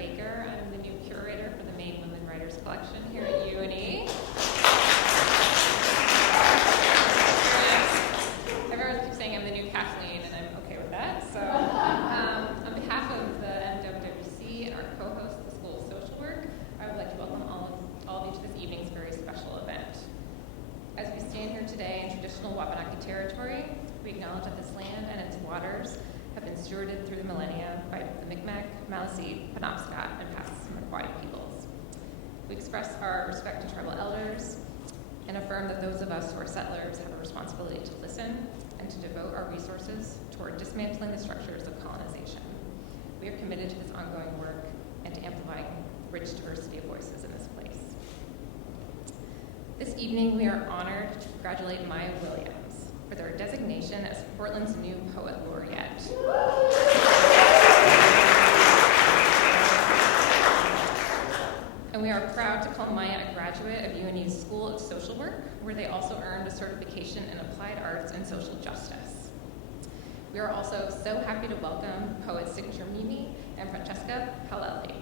Baker. I'm the new curator for the Maine Women Writers Collection here at UNE. Everyone keeps saying I'm the new Kathleen, and I'm okay with that. So on behalf of the M.W and our co-host, the School of Social Work, I would like to welcome all of you to this evening's very special event. As we stand here today in traditional Wabanaki territory, we acknowledge that this land and its waters have been stewarded through the millennia by the Mi'kmaq, Maliseet, Penobscot, and Passamaquoddy peoples. We express our respect to tribal elders and affirm that those of us who are settlers have a responsibility to listen and to devote our resources toward dismantling the structures of colonization. We are committed to this ongoing work and to amplifying rich diversity of voices in this place. This evening, we are honored to congratulate Maya Williams for their designation as Portland's new Poet Laureate. And we are proud to call Maya a graduate of UNE's School of Social Work, where they also earned a certification in Applied Arts and Social Justice. We are also so happy to welcome poets signature MiMi and Francesca Paolelli.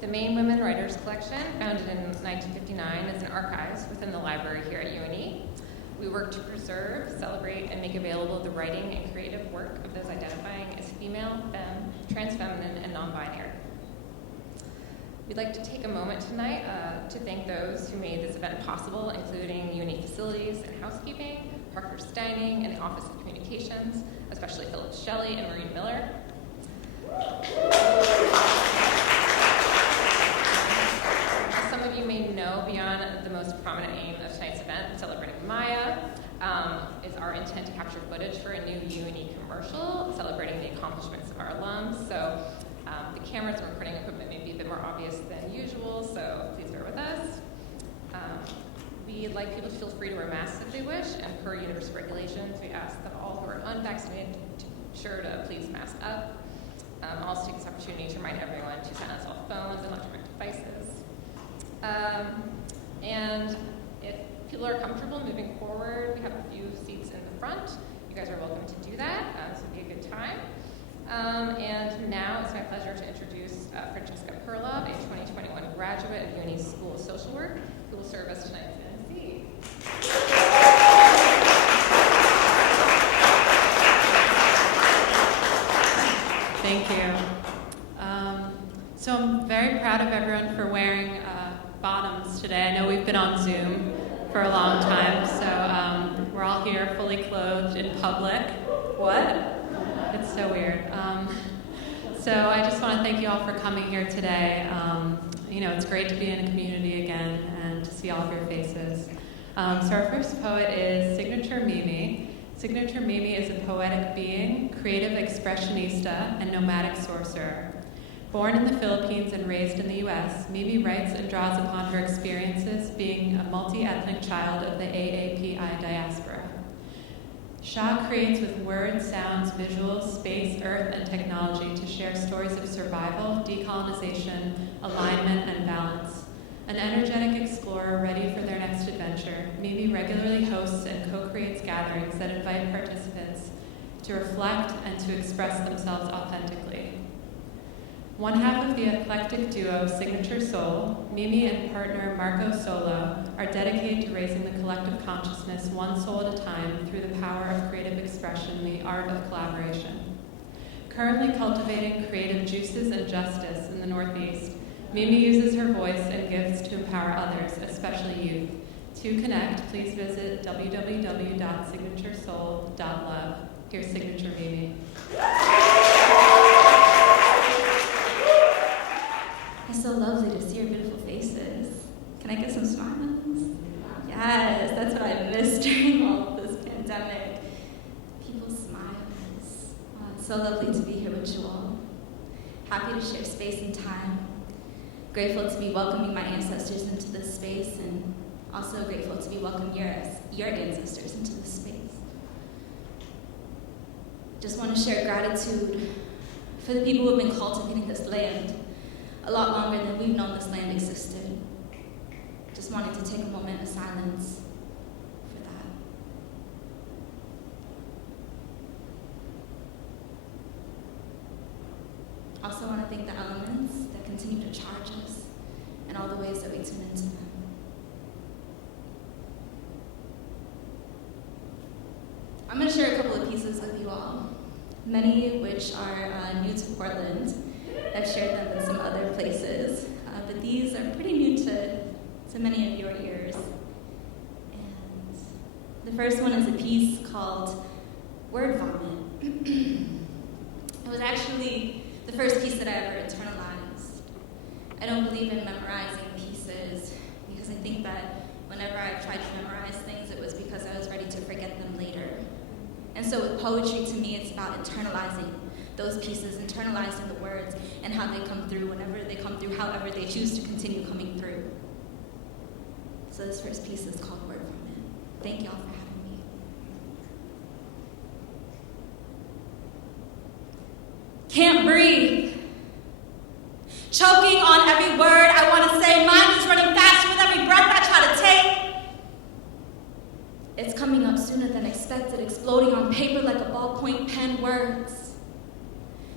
The Maine Women Writers Collection, founded in 1959, is an archive within the library here at UNE. We work to preserve, celebrate, and make available the writing and creative work of those identifying as female, femme, trans-feminine, and non-binary. We'd like to take a moment tonight to thank those who made this event possible, including UNE Facilities and Housekeeping, Parker's Dining, and the Office of Communications, especially Philip Shelley and Maureen Miller. As some of you may know, beyond the most prominent aim of tonight's event, celebrating Maya, is our intent to capture footage for a new UNE commercial celebrating the accomplishments of our alums. So the cameras and recording equipment may be a bit more obvious than usual, so please bear with us. We'd like people to feel free to wear masks if they wish, and per university regulations, we ask that all who are unvaccinated to be sure to please mask up. I'll also take this opportunity to remind everyone to silence all phones and electronic devices. And if people are comfortable moving forward, we have a few seats in the front. You guys are welcome to do that. This would be a good time. And now it's my pleasure to introduce Francesca Paolelli, a 2021 graduate of UNE's School of Social Work, who will serve as tonight's MC. Thank you. So I'm very proud of everyone for wearing bottoms today. I know we've been on Zoom for a long time, so we're all here fully clothed in public. What? It's so weird. So I just want to thank you all for coming here today. It's great to be in a community again and to see all of your faces. So our first poet is Signature MiMi. Signature MiMi is a poetic being, creative expressionista, and nomadic sorcerer. Born in the Philippines and raised in the U.S., MiMi writes and draws upon her experiences being a multi-ethnic child of the AAPI diaspora. Shah creates with words, sounds, visuals, space, earth, and technology to share stories of survival, decolonization, alignment, and balance. An energetic explorer ready for their next adventure, MiMi regularly hosts and co-creates gatherings that invite participants to reflect and to express themselves authentically. One half of the eclectic duo Signature Soul, MiMi and partner Marco Solo, are dedicated to raising the collective consciousness one soul at a time through the power of creative expression, the art of collaboration. Currently cultivating creative juices and justice in the Northeast, MiMi uses her voice and gifts to empower others, especially youth. To connect, please visit www.signaturesoul.love. Here's Signature MiMi. It's so lovely to see your beautiful faces. Can I get some smiles? Yes, that's what I missed during all of this pandemic. People's smiles. It's so lovely to be here with you all. Happy to share space and time. Grateful to be welcoming my ancestors into this space, and also grateful to be welcoming your ancestors into this space. Just want to share gratitude for the people who have been cultivating this land a lot longer than we've known this land existed. Just wanted to take a moment of silence for that. many which are new to Portland. I've shared them in some other places, but these are pretty new to many of your ears. And the first one is a piece called Word Vomit. It was actually the first piece that I ever internalized. I don't believe in memorizing pieces because I think that whenever I tried to memorize things, it was because I was ready to forget them later. And so with poetry, to me, it's about internalizing those pieces, internalizing the words and how they come through, whenever they come through, however they choose to continue coming through. So this first piece is called Word Vomit. Thank y'all for having me. Can't breathe. Choking on every word I want to say. Mind is running faster with every breath I try to take. It's coming up sooner than expected, exploding on paper like a ballpoint pen. Words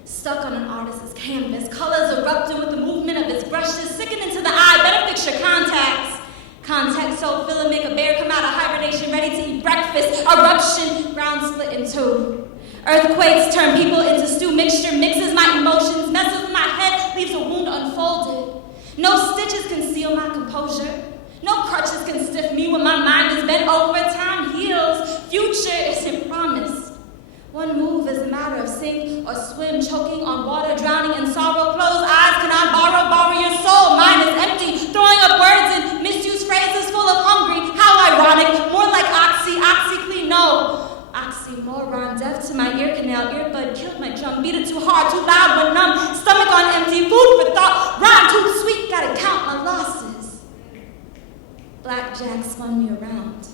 stuck on an artist's canvas, colors erupting with the movement of his brushes, sickening to the eye. Better fix your contacts. Contact so fill and make a bear come out of hibernation, ready to eat breakfast. Eruption, ground split in two. Earthquakes turn people into stew. Mixture mixes my emotions, messes with my head, leaves a wound unfolded. No stitches conceal my composure. No crutches can stiff me when my mind is bent over. Time heals. Future isn't promised. One move is a matter of sink or swim, choking on water, drowning in sorrow. Closed eyes cannot borrow your soul. Mine is empty, throwing up words and misused phrases full of hungry. How ironic, more like OxyClean, no. Oxymoron, deaf to my ear canal, earbud killed my drum, beat it too hard, too loud, but numb. Stomach on empty, food for thought, rhyme too sweet, gotta count my losses. Blackjack spun me around.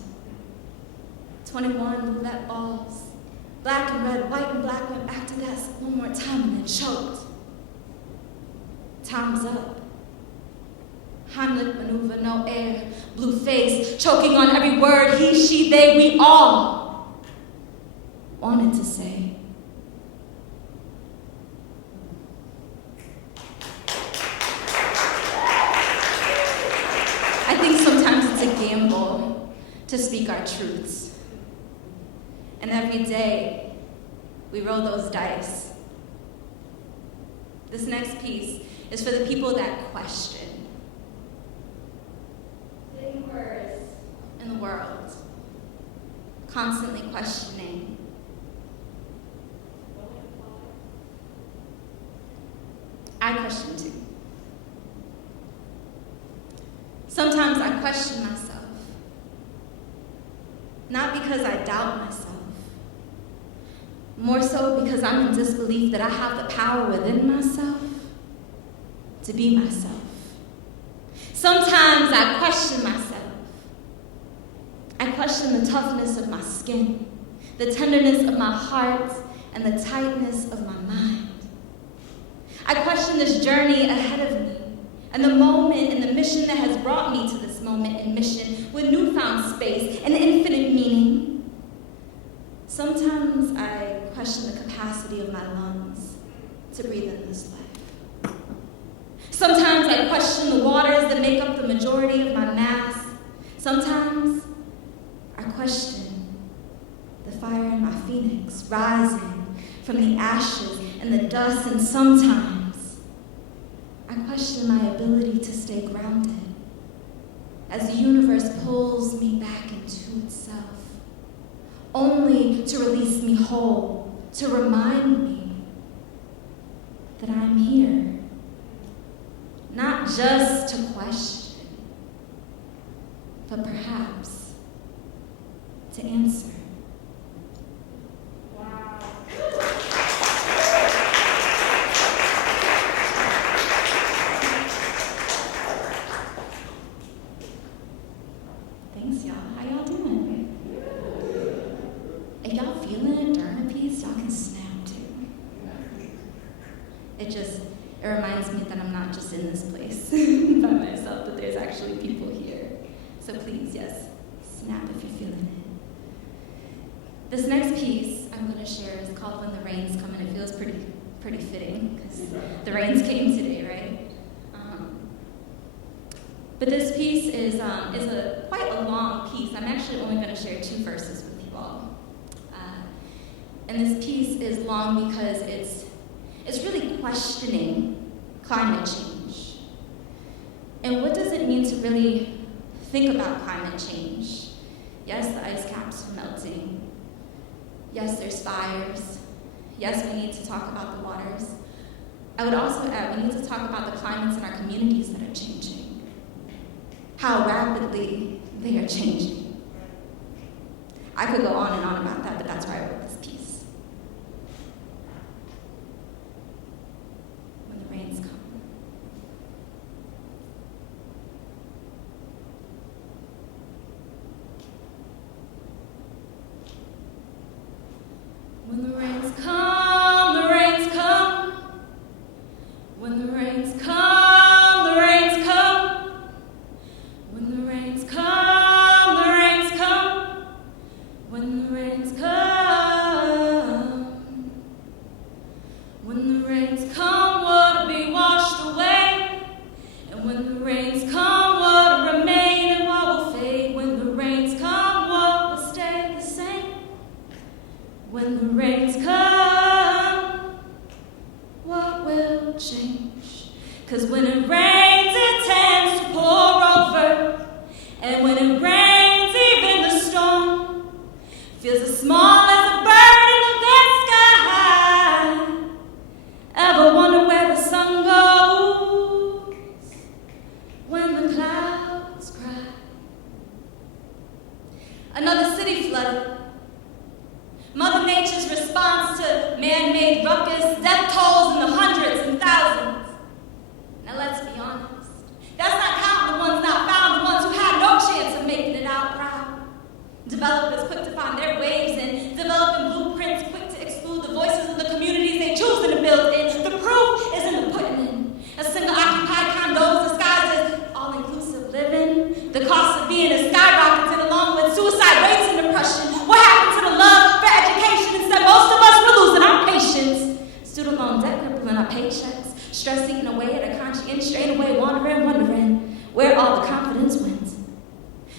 21 roulette balls. Black and red, white and black, went back to desk one more time and then choked. Time's up. Heimlich maneuver, no air, blue face, choking on every word, he, she, they, we all wanted to say. I think sometimes it's a gamble to speak our truths. And every day, we roll those dice. This next piece is for the people that question. Thinkers in the world, constantly questioning. I question too. Sometimes I question myself. Not because I doubt myself. More so because I'm in disbelief that I have the power within myself to be myself. Sometimes I question myself. I question the toughness of my skin, the tenderness of my heart, and the tightness of my mind. I question this journey ahead of me, and the moment and the mission that has brought me to this moment and mission with newfound space and infinite meaning. Sometimes I question the capacity of my lungs to breathe in this life. Sometimes I question the waters that make up the majority of my mass. Sometimes I question the fire in my phoenix rising from the ashes and the dust. And sometimes I question my ability to stay grounded as the universe pulls me back into itself, only to release me whole, to remind me that I'm here, not just to question, but perhaps to answer. Wow. Thanks, y'all. How y'all doing? If y'all feeling it during a piece, y'all can snap too. It reminds me that I'm not just in this place by myself, that there's actually people here. So please, yes, snap if you're feeling it. This next piece I'm going to share is called When the Rains Come, and it feels pretty fitting because the rains came today, right? But this piece is quite a long piece. I'm actually only going to share 2 verses with you all. And this piece is long because it's really questioning climate change. And what does it mean to really think about climate change? Yes, the ice caps are melting. Yes, there's fires. Yes, we need to talk about the waters. I would also add, we need to talk about the climates in our communities that are changing. How rapidly they are changing. I could go on and on about that, but that's why I wrote this piece. When the rains come. When the rains come, the rains come. When the rains come, the rains come. When the rains come, the rains come. When the rains come. When the rains come, what will be washed away? And when the rains come, what will remain and what will fade? When the rains come, what will stay the same? When the rains come, what will change? 'Cause when it rains, it tends to pour over. And when it rains, even the storm feels as small as a bird in the big sky. Ever wonder where the sun goes when the clouds cry? Another city flooded. Mother Nature's response to man-made ruckus, death tolls in the hundreds and thousands. Now let's be honest. That's not counting the ones not found, the ones who had no chance of making it out proud. Developers quick to find their waves and developing blueprints quick to exclude the voices of the communities they choose to build in. The proof is in the putting in. A single-occupied condos disguised as all-inclusive living. The cost of being is skyrocketed along with suicide rates and depression. What happened to the love for education? Instead, most of us were losing our patience. Student loan debt crippling our paychecks. Stress eating away at a conscience, straight away wondering where all the confidence went.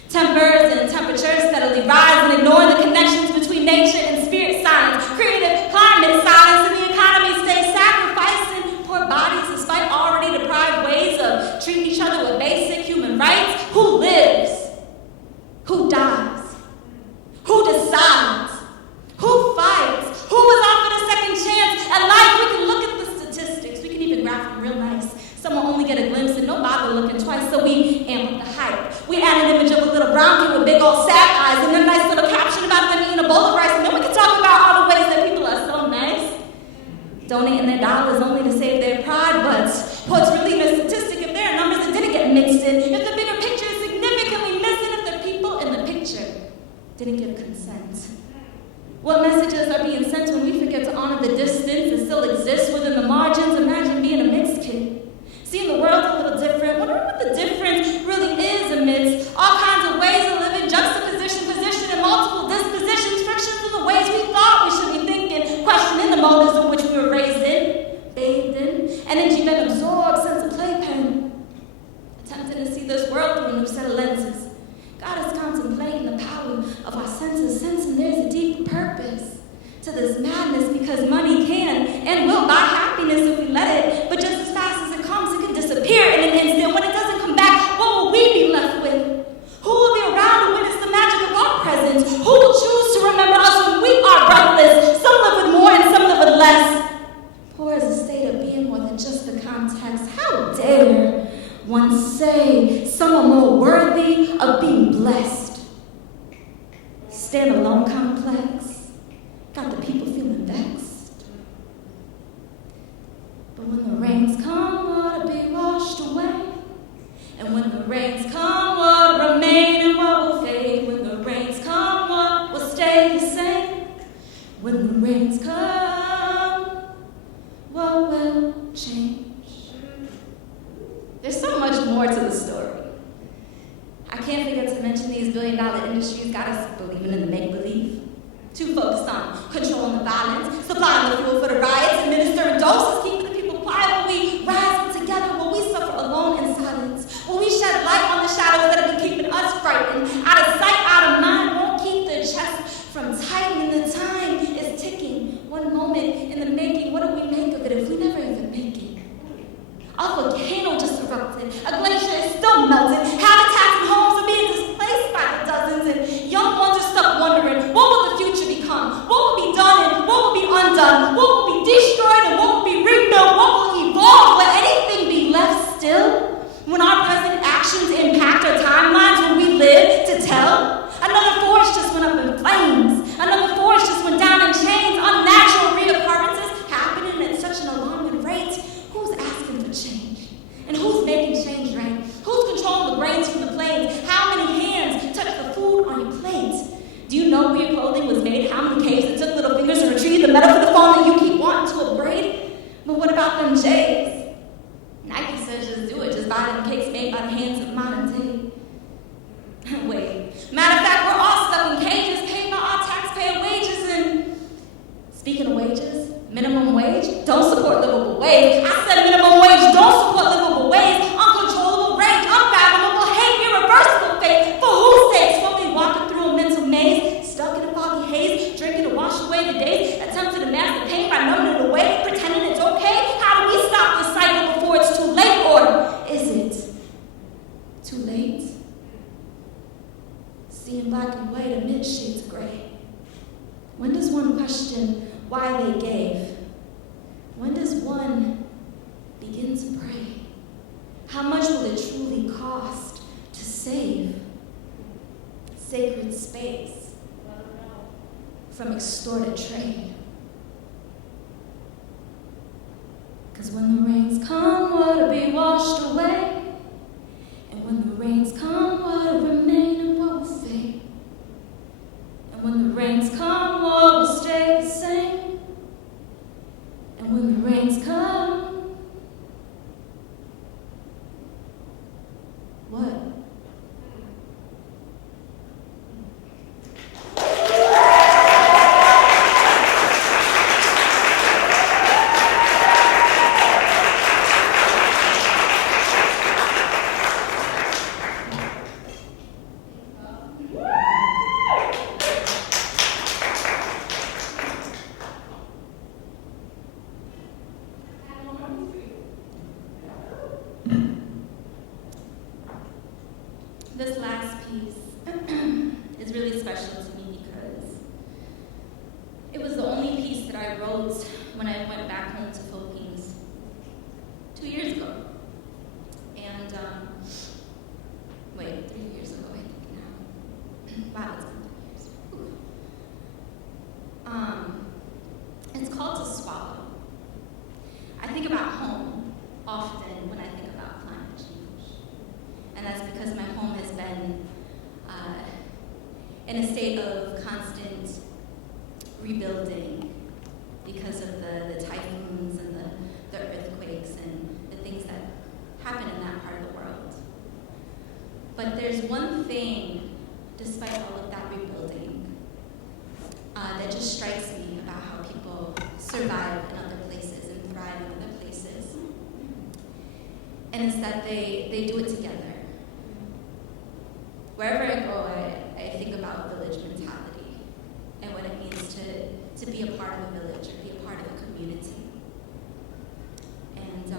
Tempers and temperatures steadily rise and ignore the connections between nature and spirit science. Creative climate science and the economy stay sacrificing poor bodies despite already deprived ways of treating each other with basic human rights. Who lives? Who dies? Who decides? Who fights? Who was offered a second chance at life? We can look at the statistics. We can even graph them real nice. Some will only get a glimpse and no bother looking twice, so we amp up the hype. We add an image of a little brown kid with big old sad eyes and a nice little caption about them eating a bowl of rice, and then we can talk about all the ways that people are so nice. Donating their dollars only to save their pride, but what's really the statistic if there are numbers that didn't get mixed in? If the bigger picture is significantly missing, if the people in the picture didn't give consent. What messages are being sent when we forget to honor the distance that still exists within the margins? Imagine being a mixed kid. Seeing the world a little different, wondering what the difference really is amidst all kinds of ways of living, juxtaposition, position, and multiple dispositions, frictions in the ways we thought we should be thinking, questioning the motives in which we were raised in, bathed in, energy then absorbed, sense of playpen, attempting to see this world through a new set of lenses. God is contemplating the power of our senses, sensing there's a deeper purpose to this madness because money can and will buy happiness if we let it, but just as fast as it comes, it can disappear in an instant. When it doesn't come back, what will we be left with? Who will be around to witness the magic of our presence? Who will choose to remember us when we are breathless? Some live with more and some live with less. Poor is a state of being more than just the context. How dare one say some are more worthy of being blessed? Stand-alone complex got the people feeling vexed. But when the rains come, what'll be washed away? And when the rains come, what'll remain and what will fade? When the rains come, what will stay the same? When the rains come, what will change? There's so much more to the story. I can't forget to mention these billion-dollar industries got us believing in the make-believe. Too focused on controlling the violence, supplying the fuel for the riots, administering doses, keeping the people quiet. Will we rise up together? Will we suffer alone in silence? Will we shed light on the shadows that have been keeping us frightened? Out of sight, out of mind, won't keep the chest from tightening. The time is ticking. divided and cakes made by the hands of modern day. Wait. Matter of fact, we're all stuck in cages paid by our taxpayer wages. And speaking of wages, minimum wage don't support livable wage. I said minimum wage don't support livable wage. Uncontrollable rage, unfathomable hate, irreversible fate. For whose sake? Slowly walking through a mental maze, stuck in a foggy haze, drinking to wash away the days, attempting to mask the pain by numbing it away, pretending it's okay. How do we stop this cycle before it's too late? Or is it too late? Seeing black and white amid shades of gray. When does one question why they gave? When does one begin to pray? How much will it truly cost to save sacred space from extorted trade? Because when the rains come, what'll be washed away? And when the rains come, what'll remain and what will fade? And when the rains come, what will stay the same? And when the rains come, what? This last piece is really special to me because it was the only piece that I wrote when I went back home to Philippines 2 years ago. And, 3 years ago, I think now. Wow, it's been 3 years. Whew. It's called To Swallow. I think about home often when I think about climate change. And that's because my home has been in a state of constant rebuilding because of the typhoons and the earthquakes and the things that happen in that part of the world. But there's one thing, despite all of that rebuilding, that just strikes me about how people survive in other places and thrive in other places. And it's that they do it together. Wherever I go, I think about village mentality and what it means to be a part of a village or be a part of a community. And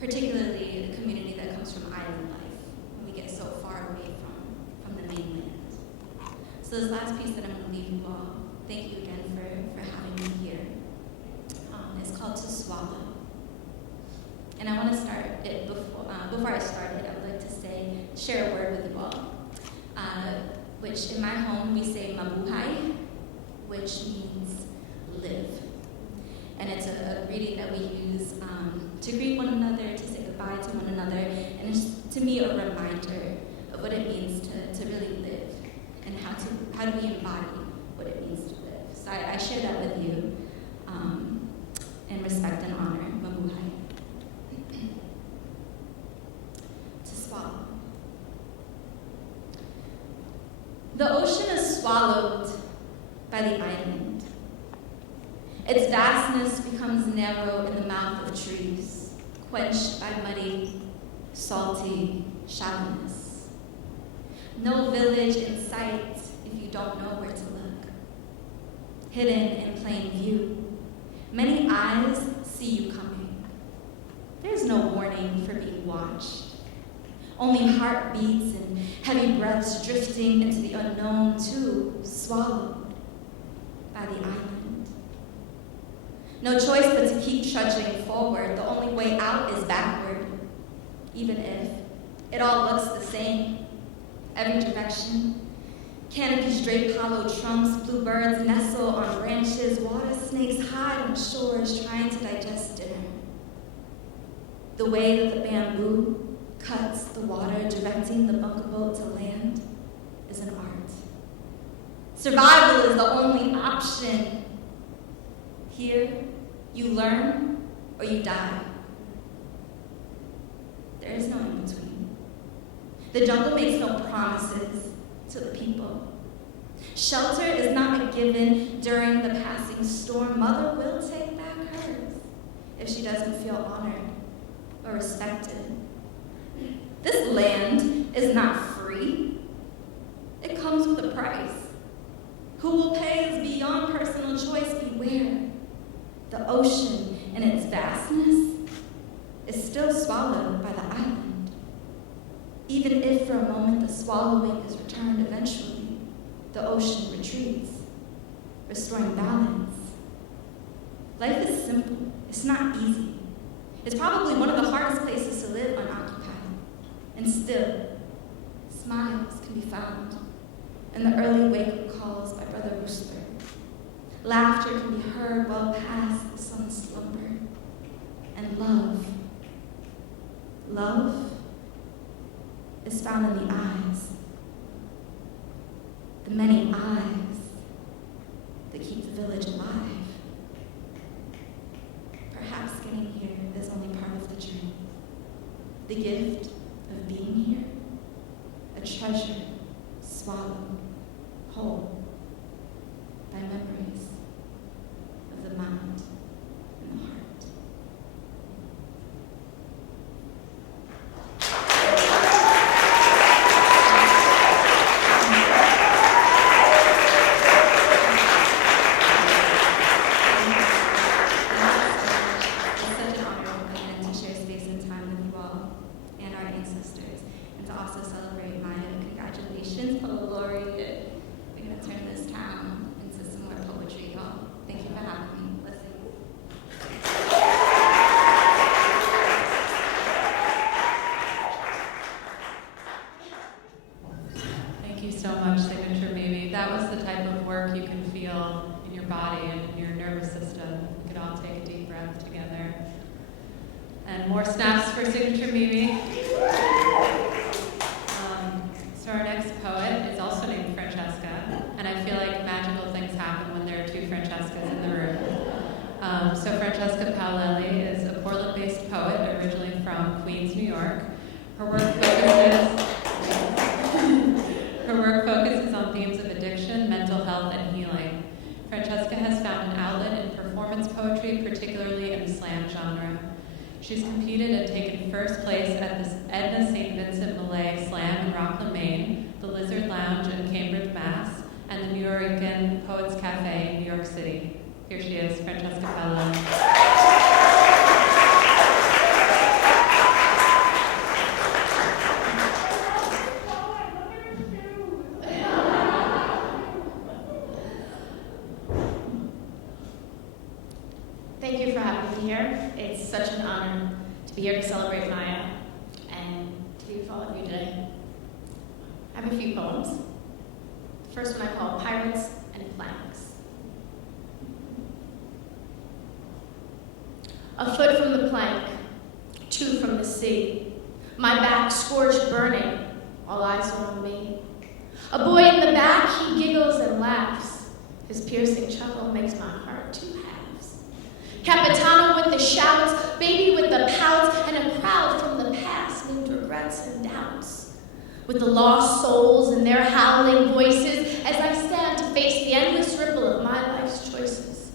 particularly the community that comes from island life, when we get so far away from the mainland. So this last piece that I'm going to leave you all, thank you again for having me here. It's called To Swallow. And I want to start it before I start it, I would like to share a word with you all, which in my home we say mabuhay, which means live. And it's a greeting that we use to greet one another, to say goodbye to one another, and it's to me a reminder of what it means to really live and how do we embody what it means to live. So I share that with you in respect and honor, mabuhay. To swallow. The ocean is swallowed by the island. Its vastness becomes narrow in the mouth of trees, quenched by muddy, salty shallowness. No village in sight if you don't know where to look. Hidden in plain view, many eyes see you coming. There's no warning for being watched. Only heartbeats and heavy breaths drifting into the unknown, too, swallowed by the island. No choice but to keep trudging forward. The only way out is backward, even if it all looks the same. Every direction. Canopies drape hollow trunks, bluebirds nestle on branches, water snakes hide on shores trying to digest dinner. The way that the bamboo cuts the water, directing the bunker boat to land, is an art. Survival is the only option. Here, you learn or you die. There is no in-between. The jungle makes no promises to the people. Shelter is not a given during the passing storm. Mother will take back hers if she doesn't feel honored or respected. This land is not free. It comes with a price. Who will pay is beyond personal choice. Beware. The ocean in its vastness is still swallowed by the island. Even if for a moment the swallowing is returned, eventually the ocean retreats, restoring balance. Life is simple. It's not easy. It's probably one of the hardest places to live unoccupied. And still, smiles can be found in the early wake-up calls by Brother Rooster. Laughter can be heard well past the sun's slumber. And love is found in the eyes. The many eyes that keep the village alive. Perhaps getting here is only part of the journey. The gift of being here, a treasure swallowed whole by memories of the mind and the heart. Laureate. We're going to turn this town into some more poetry, y'all. Thank you for having me. Blessings. Thank you so much, Signature MiMi. That was the type of work you can feel in your body and in your nervous system. We could all take a deep breath together. And more snaps for Signature MiMi. So our next poet is also named Francesca, and I feel like magical things happen when there are two Francescas in the room. So Francesca Paolelli is a Portland-based poet, originally from Queens, New York. Her work focuses on themes of addiction, mental health, and healing. Francesca has found an outlet in performance poetry, particularly in the slam genre. She's competed and taken first place at the Edna St. Vincent Millay Slam in Rockland, Maine, the Lizard Lounge in Cambridge, Mass., and the Nuyorican Poets Cafe in New York City. Here she is, Francesca Paolelli. Thank you for having me here. It's such an honor to be here to celebrate Maya and to be with all of you today. I have a few poems. The first one I call Pirates and Planks. A foot from the plank, 2 from the sea. My back scorched burning, all eyes are on me. A boy in the back, he giggles and laughs. His piercing chuckle makes my heart 2 halves. Capitano with the shouts, baby with the pouts, and a crowd from the past named regrets and doubts. With the lost souls and their howling voices as I stand to face the endless ripple of my life's choices.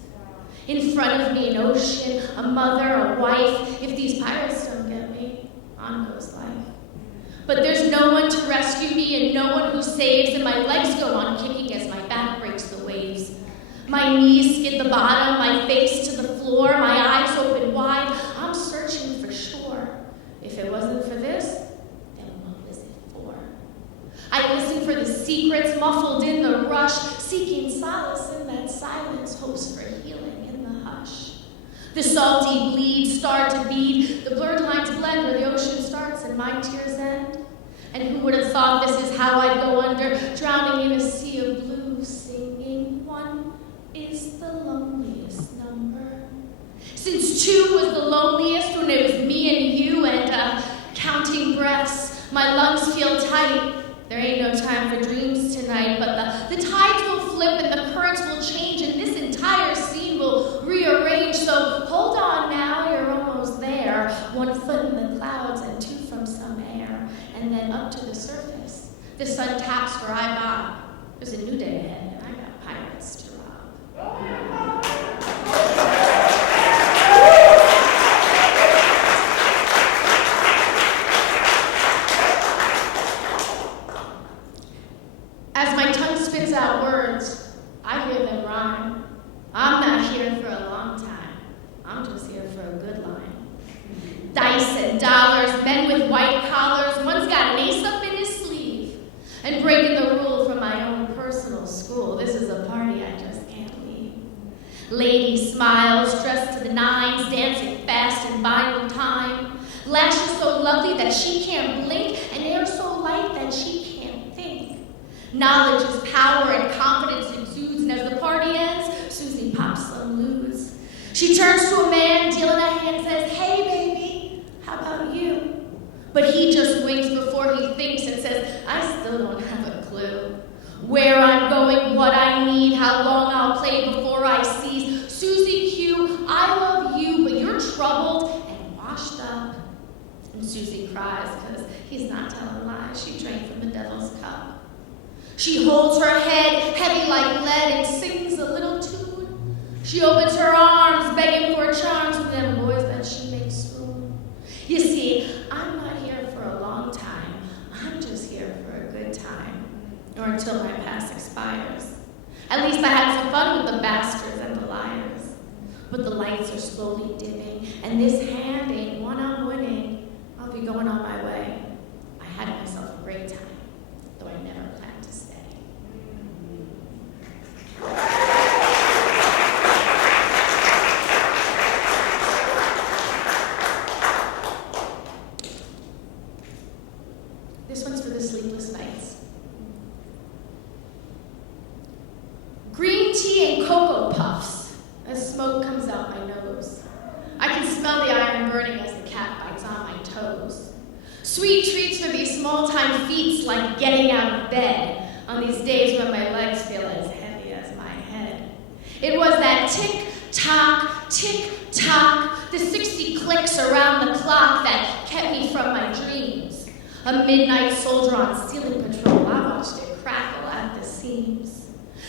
In front of me an ocean, a mother, a wife. If these pirates don't get me, on goes life. But there's no one to rescue me and no one who saves, and my legs go on kicking as my back breaks the waves. My knees skid the bottom, my face to the floor, my eyes open wide. I'm searching for shore. If it wasn't for this, then what was it for? I listen for the secrets muffled in the rush, seeking solace in that silence, hopes for healing in the hush. The salty bleed start to bead, the blurred lines blend where the ocean starts and my tears end. And who would have thought this is how I'd go under, drowning in a sea of blue, singing one is the loneliest number. Since 2 was the loneliest when it was me and you, and counting breaths, my lungs feel tight. There ain't no time for dreams tonight, but the tides will flip and the currents will change, and this entire scene will rearrange. So hold on now, you're almost there. 1 foot in the clouds and 2 from The sun taps where I bob. There's a new day ahead, and I got pirates to rob. As my tongue spits out words, I hear them rhyme. I'm not here for a long time. I'm just here for a good line. Dice and dollars, men with white collars. One's got an ace up in his sleeve. And breaking the rule from my own personal school. This is a party I just can't leave. Lady smiles, dressed to the nines, dancing fast in buying time. Lashes so lovely that she can't blink, and hair so light that she can't think. Knowledge is power and confidence exudes, and as the party ends, Susie pops some lewds. She turns to a man, dealing a hand, and says, "Hey, baby, how about you?" But he just winks before he thinks and says, "I still don't have a clue. Where I'm going, what I need, how long I'll play before I cease. Susie Q, I love you, but you're troubled and washed up." And Susie cries, because he's not telling lies. She drank from the devil's cup. She holds her head, heavy like lead, and sings a little tune. She opens her arms, begging for charms from them boys that she makes swoon. You see, I'm not here for a long time. I'm just here for a good time, or until my pass expires. At least I had some fun with the bastards and the liars. But the lights are slowly dimming, and this hand ain't one I'm winning. I'll be going on my way. I had myself a great time, though I never planned to stay. This one's for the sleepless nights. Green tea and Cocoa Puffs as smoke comes out my nose. I can smell the iron burning as the cat bites on my toes. Sweet treats for these small-time feats, like getting out of bed on these days when my legs feel as heavy as my head. It was that tick-tock, tick-tock, the 60 clicks around the clock that kept me from my dreams. A midnight soldier on ceiling patrol, I watched it crackle at the seams.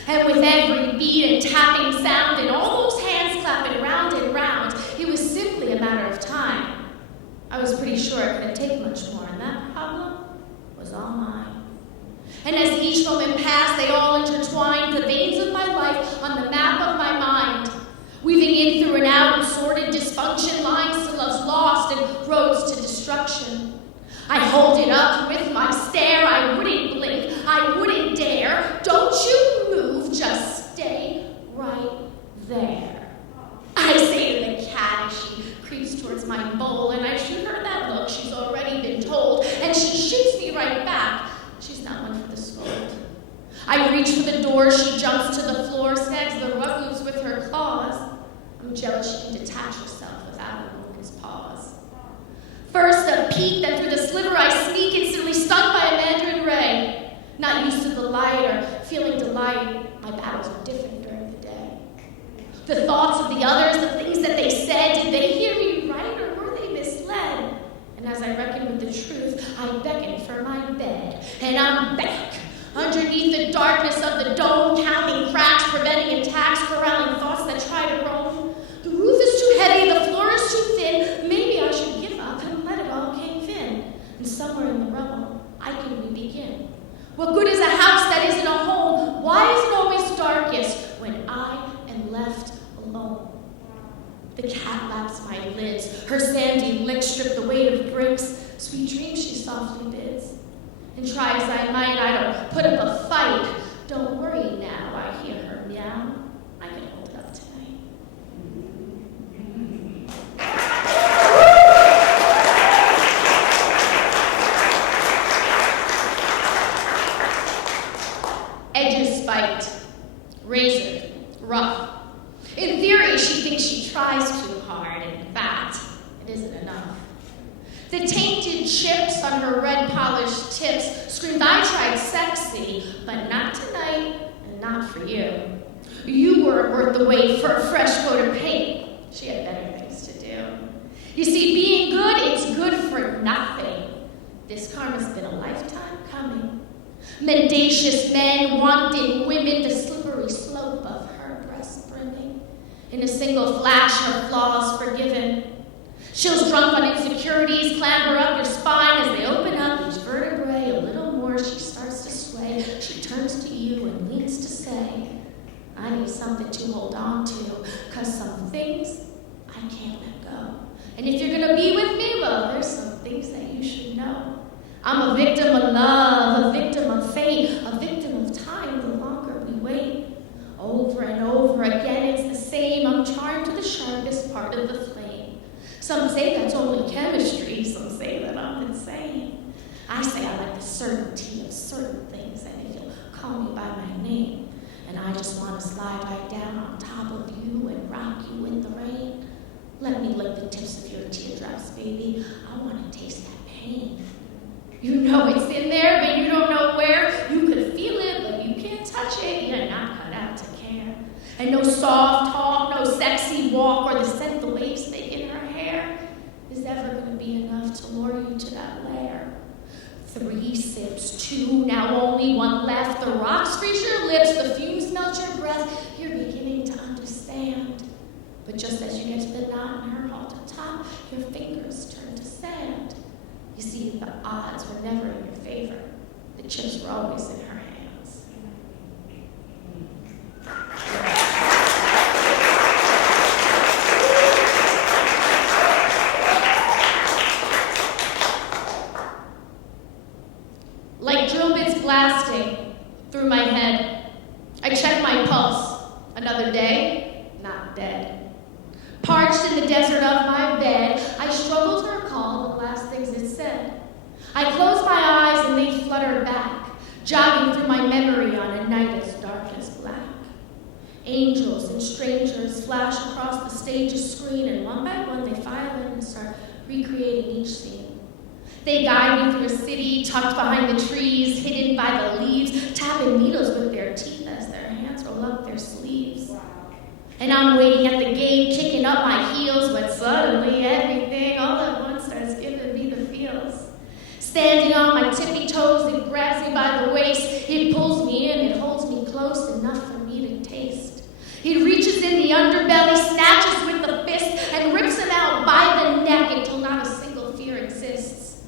And with every beat and tapping sound and all those hands clapping round and round, it was simply a matter of time. I was pretty sure it couldn't take much more, and that problem was all mine. And as each moment passed, they all intertwined, the veins of my life on the map of my mind, weaving in through and out in sordid dysfunction, lines to love's lost and roads to destruction. I hold it up with my stare. I wouldn't blink. I wouldn't dare. Don't you move. Just stay right there. I say to the cat as she creeps towards my bowl, and I shoot her that look she's already been told, and she shoots me right back. She's not one for the scold. I reach for the door. She jumps to the floor, snags the rug loose with her claws. I'm jealous she can detach herself without a woman's paws. First a peek, then through the sliver I sneak, instantly stung by a mandarin ray. Not used to the light or feeling delight, my battles are different during the day. The thoughts of the others, the things that they said, did they hear me right or were they misled? And as I reckon with the truth, I beckon for my bed, and I'm back. Underneath the darkness of the dome, counting cracks, preventing attacks, corralling thoughts that try to roam. The roof is too heavy, the floor is too thin. Maybe I should give up and let it all cave in. And somewhere in the rubble, I can re-begin. What good is a house that isn't a home? Why is it always darkest when I am left alone? The cat laps my lids. Her sandy lips strip the weight of bricks. Sweet dreams she softly bids. And try as I might, I don't put up a fight. Don't worry now, I hear her meow. I can hold it up tonight. Edges spiked, razored, rough. In theory, she thinks she tries too hard. In fact, it isn't enough. The tainted chips on her red polished tips screamed, I tried sexy, but not tonight and not for you. You weren't worth the wait for a fresh coat of paint. She had better things to do. You see, being good, it's good for nothing. This karma's been a lifetime coming. Mendacious men wanting women, the slippery slope of her breast brimming. In a single flash, her flaws forgiven. She'll drunk on insecurities, clamber up your spine as they open up each vertebrae a little more. She starts to sway. She turns to you and leans to say, I need something to hold on to, because some things I can't let go. And if you're going to be with me, well, there's some things that you should know. I'm a victim of love, a victim of fate, a victim of time the longer we wait. Over and over again, it's the same. I'm charmed to the sharpest part of the flame. Some say that's only chemistry. Some say that I'm insane. I say I like the certainty of certain things that make you call me by my name. And I just want to slide right down on top of you and rock you in the rain. Let me lick the tips of your teardrops, baby. I want to taste that pain. You know it's in there, but you don't know where. You could feel it, but you can't touch it. You're not cut out to care. And no soft talk, no sexy walk, or the scent the waves make in her hair is ever going to be enough to lure you to that lair. 3 sips, 2, now only 1 left. The rocks freeze your lips, the fumes melt your breath. You're beginning to understand. But just as you get to the knot in her halter top, your fingers turn to sand. You see, the odds were never in your favor. The chips were always in her hands. Like drill bits blasting through my head, I check my pulse. Another day, not dead. Parched in the desert of my bed, I struggle to recall the last things it said. I close my eyes and they flutter back, jogging through my memory on a night as dark as black. Angels and strangers flash across the stage's screen, and one by one they file in and start recreating each scene. They guide me through a city tucked behind the trees, hidden by the leaves, tapping needles with their teeth as their hands roll up their sleeves. And I'm waiting at the gate, kicking up my heels, but suddenly everything all at once starts giving me the feels. Standing on my tippy toes, it grabs me by the waist. It pulls me in, it holds me close enough for me to taste. It reaches in the underbelly, snatches with the fist, and rips him out by the neck until not a single fear exists.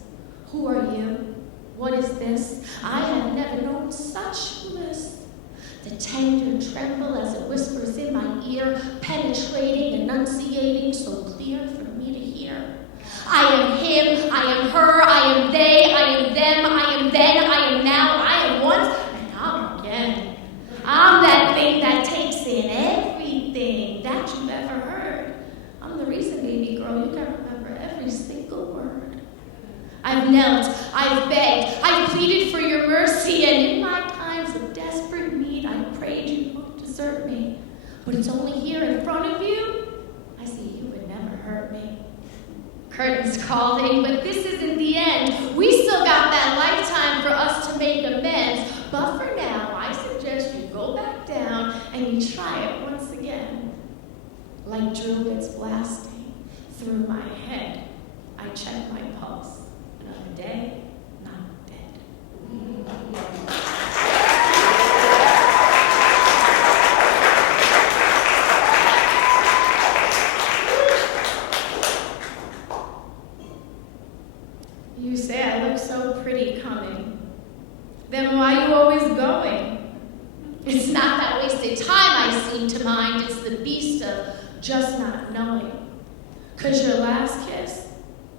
Who are you? What is this? I have never known such bliss. The tender tremble as it whispers in my ear, penetrating, enunciating, so clear for me to hear. I am him, I am her, I am they, I am them, I am then, I am now, I am once, and I'm again. I'm that thing that takes in everything that you've ever heard. I'm the reason, baby girl, you can remember every single word. I've knelt, I've begged, I've pleaded for your mercy, and in my times of desperate need, I prayed you won't desert me. But it's only here in front of you, I see you would never hurt me. Curtains calling, but this isn't the end. We still got that lifetime for us to make amends. But for now, I suggest you go back down and you try it once again. Like drill bits blasting through my head, I check my pulse. Another day, not dead. You say I look so pretty coming. Then why are you always going? It's not that wasted time I seem to mind, it's the beast of just not knowing. 'Cause your last kiss,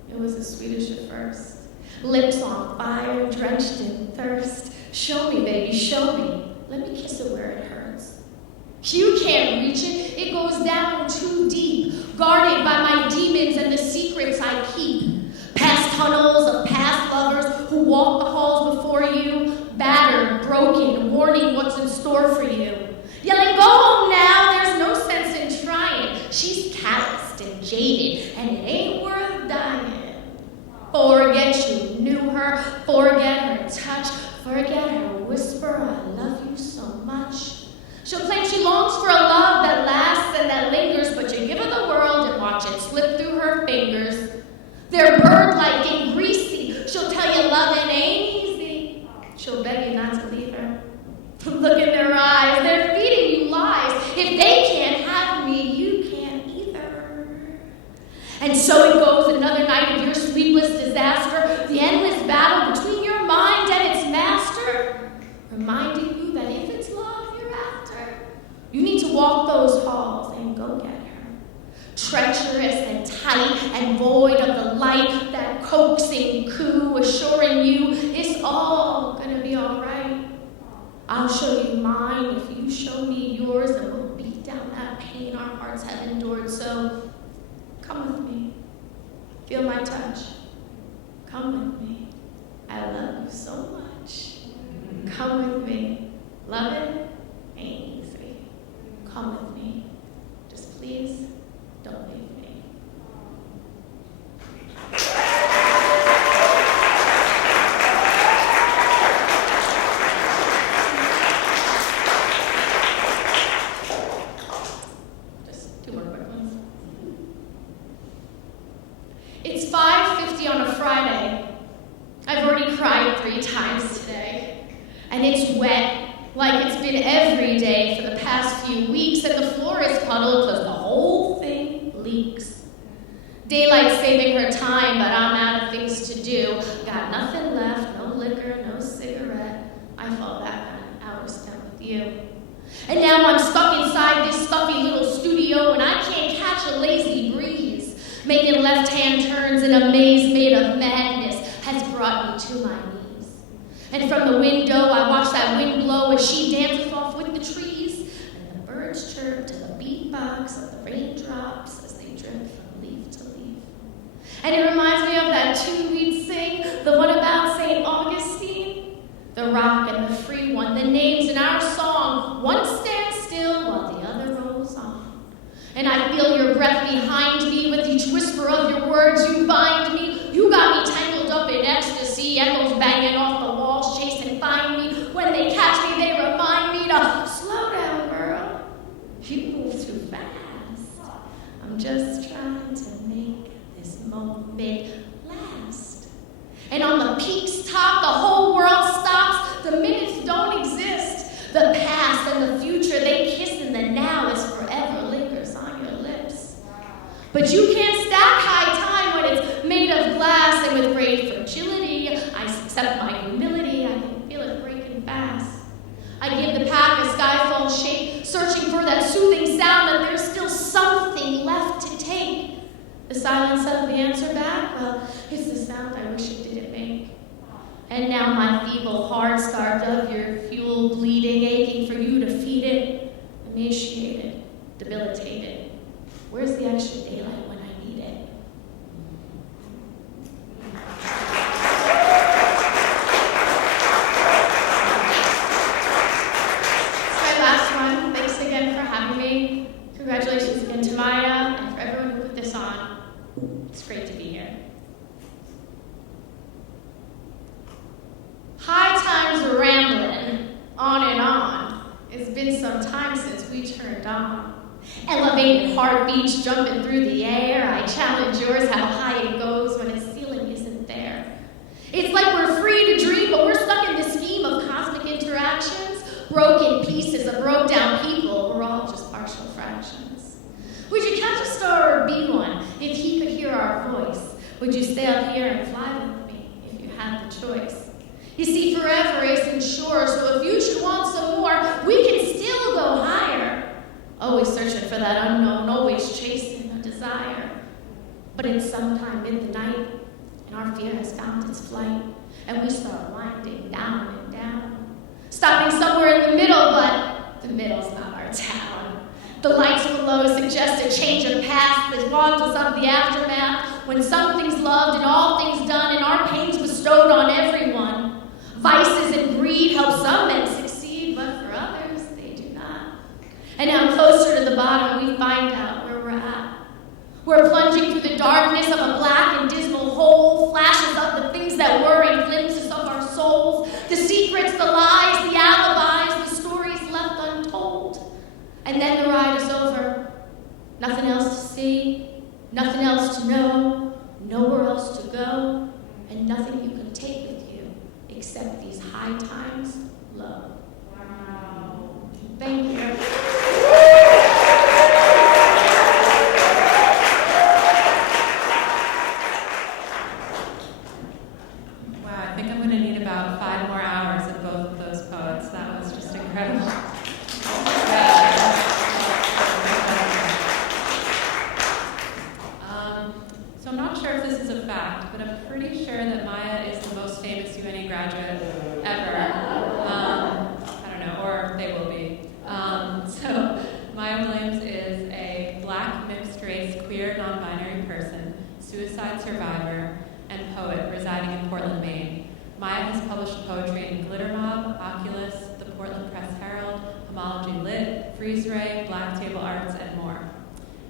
it was as sweet as your first. Lips on fire, drenched in thirst. Show me, baby, show me. Let me kiss it where it hurts. You can't reach it, it goes down too deep, guarded by my demons and the secrets I keep. Past tunnels of past lovers who walk the halls before you, battered, broken, warning what's in store for you. Yelling, go home now, there's no sense in trying. She's calloused and jaded, and it ain't worth dying. Forget you knew her, forget her touch, forget her whisper, I love you so much. She'll claim she longs for a love that lasts and that lingers, but you give her the world and watch it slip through her fingers. They're bird-like and greasy. She'll tell you love it ain't easy. She'll beg you not to to walk those halls and go get her. Treacherous and tight and void of the light, that coaxing coo assuring you it's all gonna be all right. I'll show you mine if you show me yours, and we'll beat down that pain our hearts have endured. So come with me. Feel my touch. Come with me. I love you so much. Come with me. Love it ain't easy. Come with me. Just please don't leave me. Just 2 more quick ones. It's 5:50 on a Friday. I've already cried 3 times today. And it's wet, like it's been every day for the past few weeks, and the floor is puddled because the whole thing leaks. Daylight's saving her time, but I'm out of things to do. Got nothing left, no liquor, no cigarette. I fall back on an hour spent with you. And now I'm stuck inside this stuffy little studio, and I can't catch a lazy breeze. Making left-hand turns in a maze made of madness has brought me to my knees. And from the window, I watch that wind blow as she dances off with the trees, and the birds chirp to the beatbox of the raindrops as they drip from leaf to leaf. And it reminds me of that tune we'd sing, the one about St. Augustine, the rock and the free one, the names in our song. One stands still while the other rolls on. And I feel your breath behind me with each whisper of your words. You bind me. You got me tangled up in ecstasy, echoes banging off the walls, chase and find me. When they catch me, they remind me to slow down, girl. You move too fast. I'm just trying to make this moment last. And on the peak's top, the whole world stops. The minutes don't exist. The past and the future, they kiss, and the now is forever lingers on your lips. But you can't stack high time when it's made of glass, and with great fragility, I accept my humility. I can feel it breaking fast. I give the pack a skyfall shake, searching for that soothing sound, that there's still something left to take. The silence of the answer back, well, it's the sound I wish it didn't make. And now my feeble heart, starved of your fuel, bleeding, aching for you to feed it, emaciated, debilitated. Where's the extra daylight when I need it? It's my last one. Thanks again for having me. Congratulations again to Maya and for everyone who put this on. It's great to be here. High times are rambling, on and on. It's been some time since we turned on. Elevated heartbeats jumping through the air. I challenge yours how high it goes when its ceiling isn't there. It's like we're free to dream, but we're stuck in this scheme of cosmic interactions. Broken pieces of broke down people. We're all just partial fractions. Would you catch a star or be one if he could hear our voice? Would you stay up here and fly with me if you had the choice? You see, forever isn't sure, so if you should want some more, we can still go higher. Always searching for that unknown, always chasing a desire. But it's sometime in the night, and our fear has found its flight, and we start winding down and down. Stopping somewhere in the middle, but the middle's not our town. The lights below suggest a change of path that warns us of the aftermath, when something's loved and all things done, and our pain's bestowed on everyone. Vices and greed help some men succeed, but for others, they do not. And now closer to the bottom, we find out where we're at. We're plunging through the darkness of a black and dismal hole, flashes of the things that were and glimpses of our souls, the secrets, the lies, the alibis, the stories left untold. And then the ride is over. Nothing else to see, nothing else to know, nowhere else to go, and nothing you can take with you except these high times low. Wow. Thank you. Wow, I think I'm going to need about 5 more hours of both of those poets. That was just incredible. graduate ever. I don't know, or they will be. So Maya Williams is a Black, mixed-race, queer, non-binary person, suicide survivor, and poet residing in Portland, Maine. Maya has published poetry in Glitter Mob, Oculus, the Portland Press Herald, Homology Lit, Freeze Ray, Black Table Arts, and more.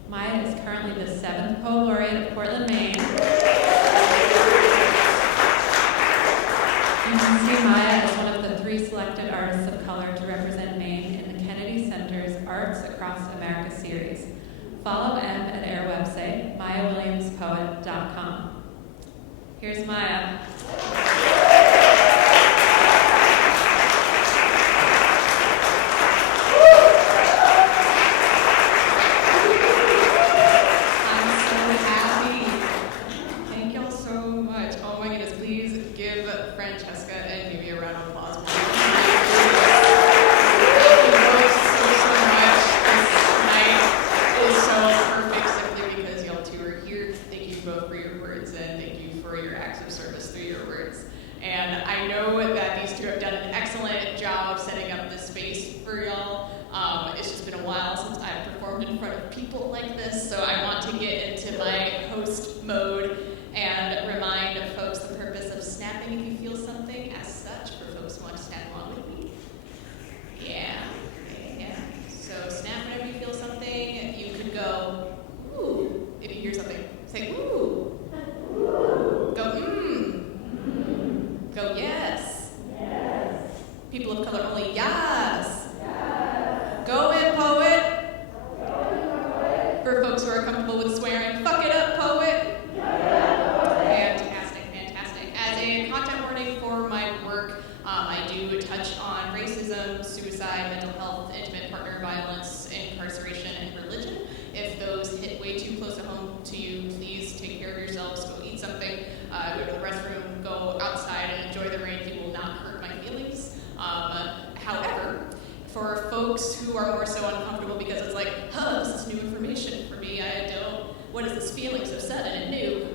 Maya is currently the 7th Poet Laureate of Portland, Maine. You can see Maya as one of the 3 selected artists of color to represent Maine in the Kennedy Center's Arts Across America series. Follow M at our website, MayaWilliamsPoet.com. Here's Maya. Francesca and MiMi a round of applause. Thank you so much. This night is so perfect simply because y'all two are here. Thank you both for your words and thank you for your acts of service through your words. And I know that these two have done an excellent job of setting up this space for y'all. It's just been a while since I've performed in front of people like this, so I want to get into my host mode and remind folks the purpose of snapping if you feel something as such, for folks who want to snap along with me. Yeah. So snap whenever you feel something. You could go, ooh, if you hear something. Say, ooh. Go, Go, yes. People of color only, yes. Go in, poet. For folks who are comfortable with swearing, fuck it up, poet. Fantastic. As a content warning for my work, I do touch on racism, suicide, mental health, intimate partner violence, incarceration, and religion. If those hit way too close to home to you, please take care of yourselves, go eat something, go to the restroom, go outside and enjoy the rain. It will not hurt my feelings. However, for folks who are more so uncomfortable because it's like, this is new information for me, what is this feeling so sudden and new?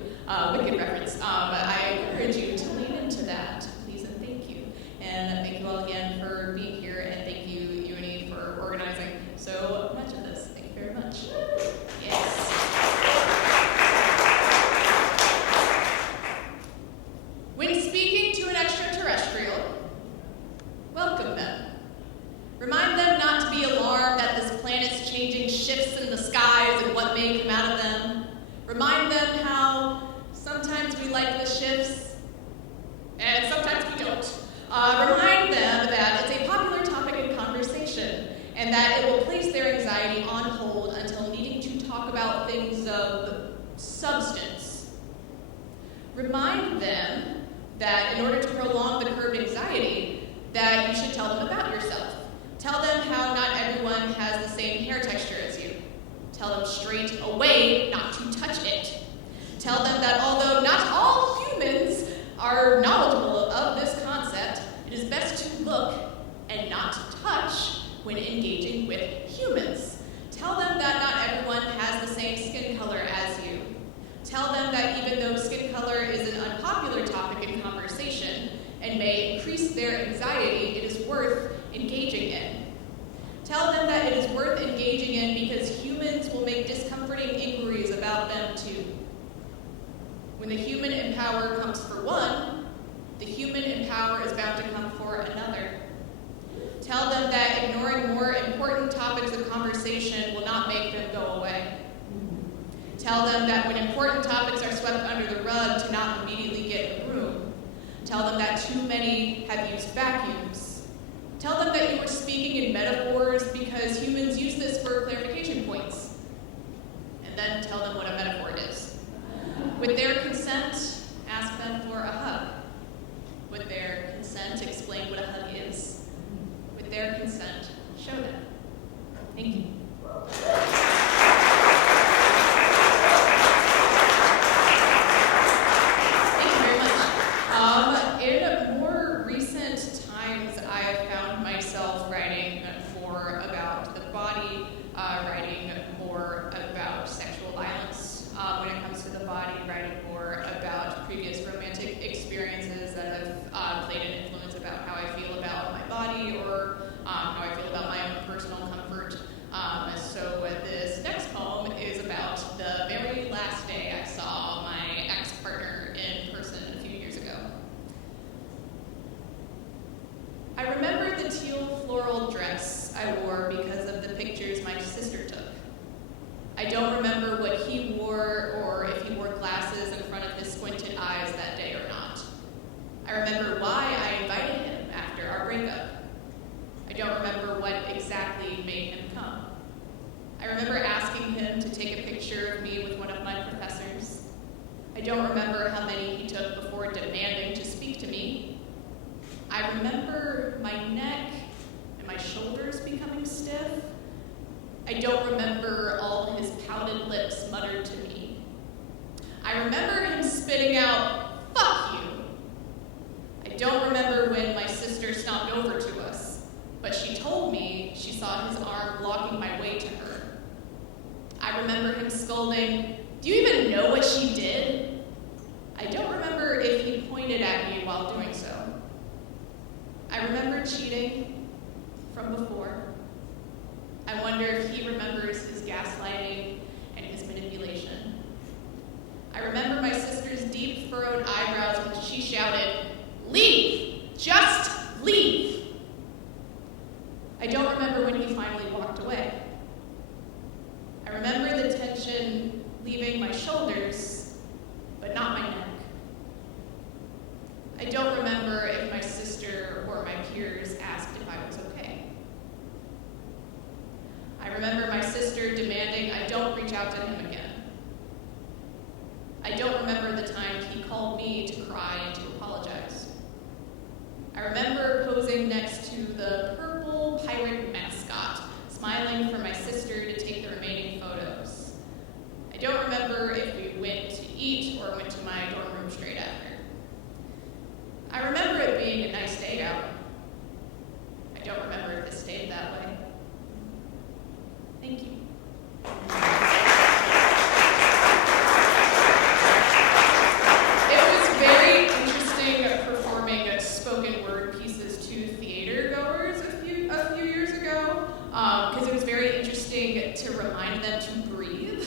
Wicked reference. I encourage you to lean into that, please and thank you. And thank you all again for being here, and thank you, UNE, for organizing so much of this. Thank you very much. Yes. When speaking to an extraterrestrial, welcome them. Remind them not to be alarmed at this planet's changing shifts in the skies and what may come out of them. Remind them how sometimes we like the shifts and sometimes we don't. Remind them that it's a popular topic in conversation and that it will place their anxiety on hold until needing to talk about things of substance. Remind them that in order to prolong the curved anxiety, that you should tell them about yourself. Tell them how not everyone has the same hair texture as you. Tell them straight away not to touch it. Tell them that although not all humans are knowledgeable of this concept, it is best to look and not touch when engaging with humans. Tell them that not everyone has the same skin color as you. Tell them that even though skin color is an unpopular topic in conversation and may increase their anxiety, it is worth engaging in. Tell them that it is worth engaging in because humans will make discomforting inquiries about them too. When the human in power comes for one, the human in power is bound to come for another. Tell them that ignoring more important topics of conversation will not make them go away. Tell them that when important topics are swept under the rug, to not immediately get a broom. Tell them that too many have used vacuums. Tell them that you are speaking in metaphors because humans use this for clarification points. And then tell them what a metaphor is. With their consent, ask them for a hug. With their consent, explain what a hug is. With their consent, show them. Thank you. Thank you very much. In more recent times, I have found myself writing more about the body, writing more about sexual violence when it comes to the body, writing more about previous romantic experiences I wore because of the pictures my sister took. I don't remember what he wore or if he wore glasses in front of his squinted eyes that day or not. I remember why I invited him after our breakup. I don't remember what exactly made him come. I remember asking him to take a picture of me with one of my professors. I don't remember how many he took before demanding to speak to me. I remember my neck and my shoulders becoming stiff. I don't remember all his pouted lips muttered to me. I remember him spitting out, "Fuck you." I don't remember when my sister stomped over to us, but she told me she saw his arm blocking my way to her. I remember him scolding, "Do you even know what she did?" I don't remember if he pointed at me while doing so. I remember cheating from before. I wonder if he remembers his gaslighting and his manipulation. I remember my sister's deep furrowed eyebrows when she shouted, "Leave! Just leave!" I don't remember when he finally walked away. I remember the tension leaving my shoulders, but not my neck. I don't remember if my sister or my peers asked if I was okay. I remember my sister demanding I don't reach out to him again. I don't remember the time he called me to cry and to apologize. I remember posing next to the purple pirate mascot, smiling for my sister to take the remaining photos. I don't remember if we went to eat or went to my dorm room straight after. I remember it being a nice day out. I don't remember if it stayed that way. Thank you. It was very interesting performing spoken word pieces to theater goers a few years ago, because it was very interesting to remind them to breathe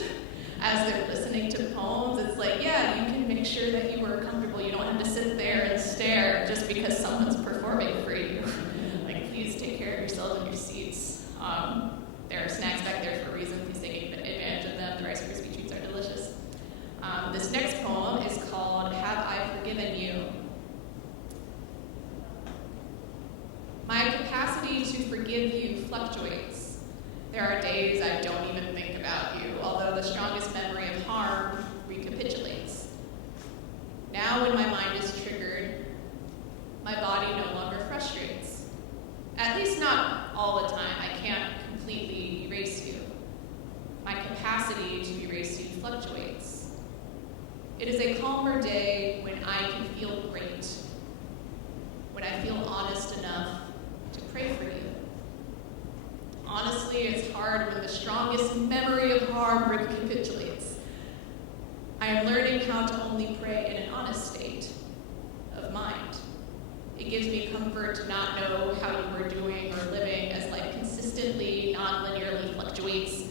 as they're listening to poems. It's like, yeah, you can make sure that you are comfortable. You don't have to sit there and stare just because someone's performing for you. Like, please take care of yourselves in your seats. There are snacks back there for a reason. Please take advantage of them. The Rice Krispie treats are delicious. This next poem is called Have I Forgiven You? My capacity to forgive you fluctuates. There are days I don't even think about you, although the strongest memory of harm recapitulates. Now when my mind is triggered, my body no longer frustrates. At least not all the time. I can't completely erase you. My capacity to erase you fluctuates. It is a calmer day when I can feel great, when I feel honest enough to pray for you. Honestly, it's hard when the strongest memory of harm recapitulates. I am learning how to only pray in an honest state of mind. It gives me comfort to not know how you were doing or living as life consistently, non-linearly fluctuates.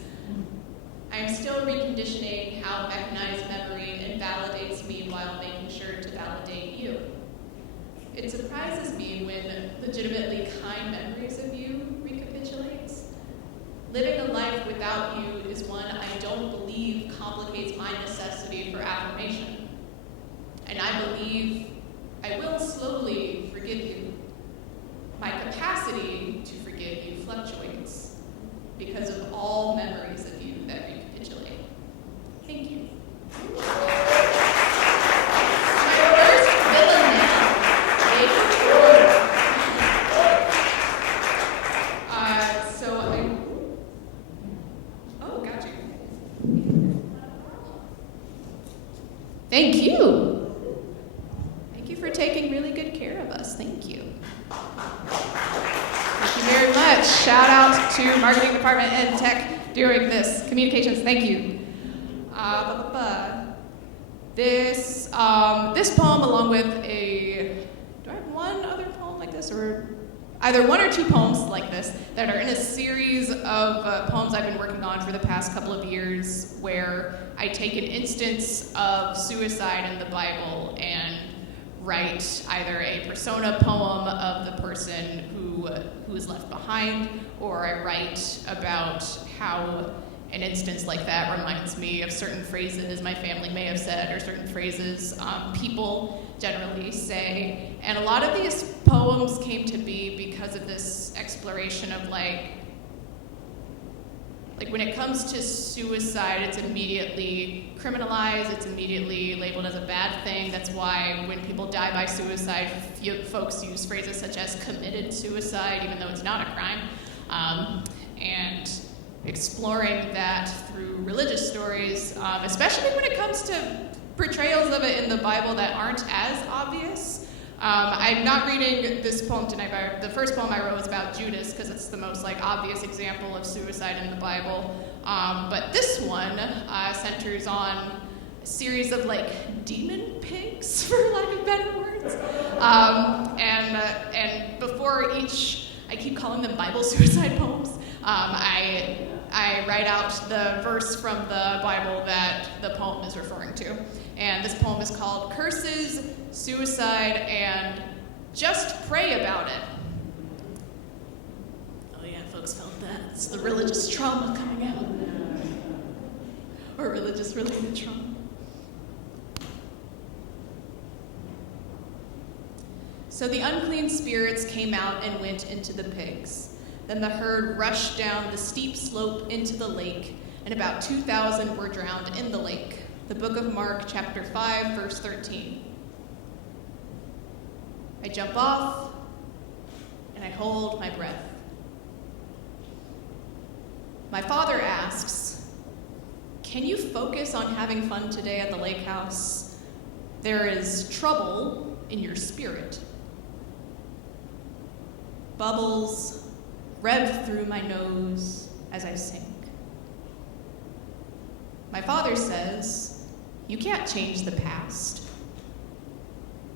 I am still reconditioning how mechanized memory invalidates me while making sure to validate you. It surprises me when legitimately kind memories of you recapitulates. Living a life without you is one I don't believe complicates my necessity for affirmation. And I believe I will slowly forgive you. My capacity to forgive you fluctuates because of all memories of you that recapitulate. Thank you. Thank you. Thank you for taking really good care of us. Thank you. Thank you very much. Shout out to Marketing Department and Tech doing this. Communications, thank you. This poem, along with do I have one other poem like this, or either one or two poems like this that are in a series of poems I've been working on for the past couple of years, where I take an instance of suicide in the Bible and write either a persona poem of the person who is left behind, or I write about how an instance like that reminds me of certain phrases my family may have said, or certain phrases people generally say. And a lot of these poems came to be because of this exploration of like when it comes to suicide, it's immediately criminalized, it's immediately labeled as a bad thing. That's why when people die by suicide, folks use phrases such as committed suicide, even though it's not a crime. And exploring that through religious stories, especially when it comes to portrayals of it in the Bible that aren't as obvious. I'm not reading this poem tonight, but the first poem I wrote was about Judas, because it's the most obvious example of suicide in the Bible. But this one centers on a series of demon pigs, for lack of better words. And before each, I keep calling them Bible suicide poems. I write out the verse from the Bible that the poem is referring to. And this poem is called Curses, Suicide, and Just Pray About It. Oh yeah, folks felt that. It's the religious trauma coming out. Or religious-related trauma. So the unclean spirits came out and went into the pigs. Then the herd rushed down the steep slope into the lake, and about 2,000 were drowned in the lake. The book of Mark, chapter 5, verse 13. I jump off, and I hold my breath. My father asks, "Can you focus on having fun today at the lake house? There is trouble in your spirit." Bubbles rev through my nose as I sink. My father says, "You can't change the past."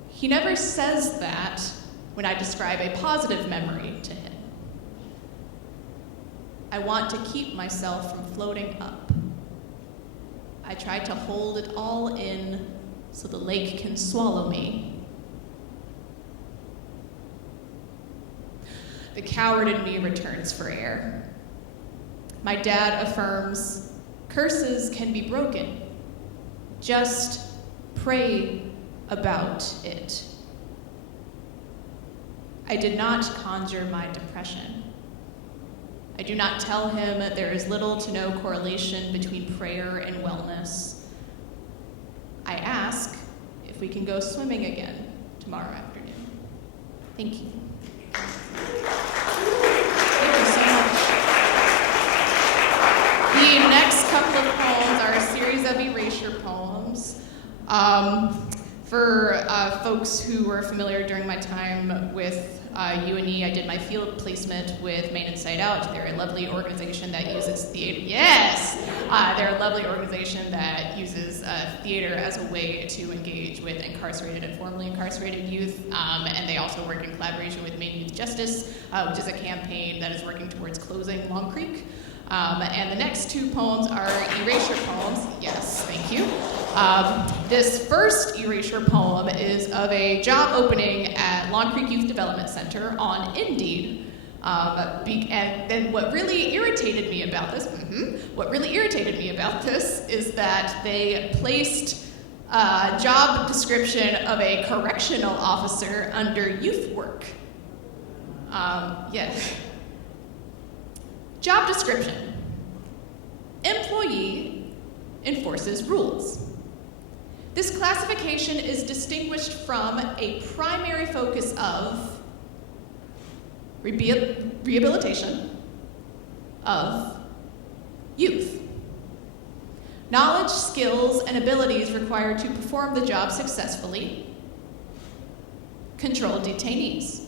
He never says that when I describe a positive memory to him. I want to keep myself from floating up. I try to hold it all in so the lake can swallow me. The coward in me returns for air. My dad affirms, curses can be broken. Just pray about it. I did not conjure my depression. I do not tell him that there is little to no correlation between prayer and wellness. I ask if we can go swimming again tomorrow afternoon. Thank you. Thank you so much. The next couple of poems are a series of erasure poems. For folks who were familiar during my time with UNE, I did my field placement with Maine Inside Out. They're a lovely organization that uses theater. Yes! They're a lovely organization that uses theater as a way to engage with incarcerated and formerly incarcerated youth. And they also work in collaboration with Maine Youth Justice, which is a campaign that is working towards closing Long Creek. And the next two poems are erasure poems. Yes, thank you. This first erasure poem is of a job opening at Long Creek Youth Development Center on Indeed. And what really irritated me about this, is that they placed a job description of a correctional officer under youth work. Job description. Employee enforces rules. This classification is distinguished from a primary focus of rehabilitation of youth. Knowledge, skills, and abilities required to perform the job successfully. Control detainees.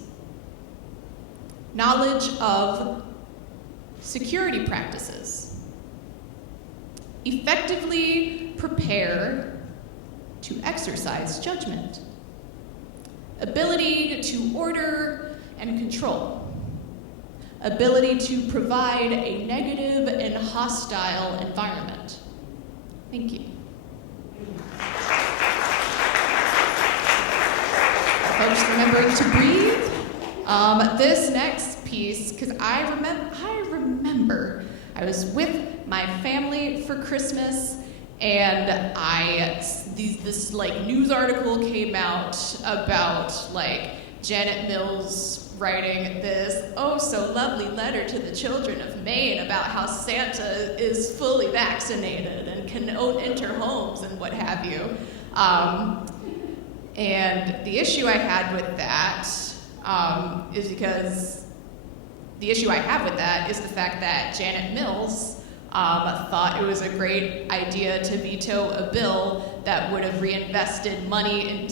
Knowledge of security practices. Effectively prepare to exercise judgment. Ability to order and control. Ability to provide a negative and hostile environment. Thank you. just remembering to breathe. This next piece, because I remember I was with my family for Christmas, and this like news article came out about like Janet Mills writing this oh so lovely letter to the children of Maine about how Santa is fully vaccinated and can enter homes and what have you. And the issue I had with that is the fact that Janet Mills thought it was a great idea to veto a bill that would have reinvested money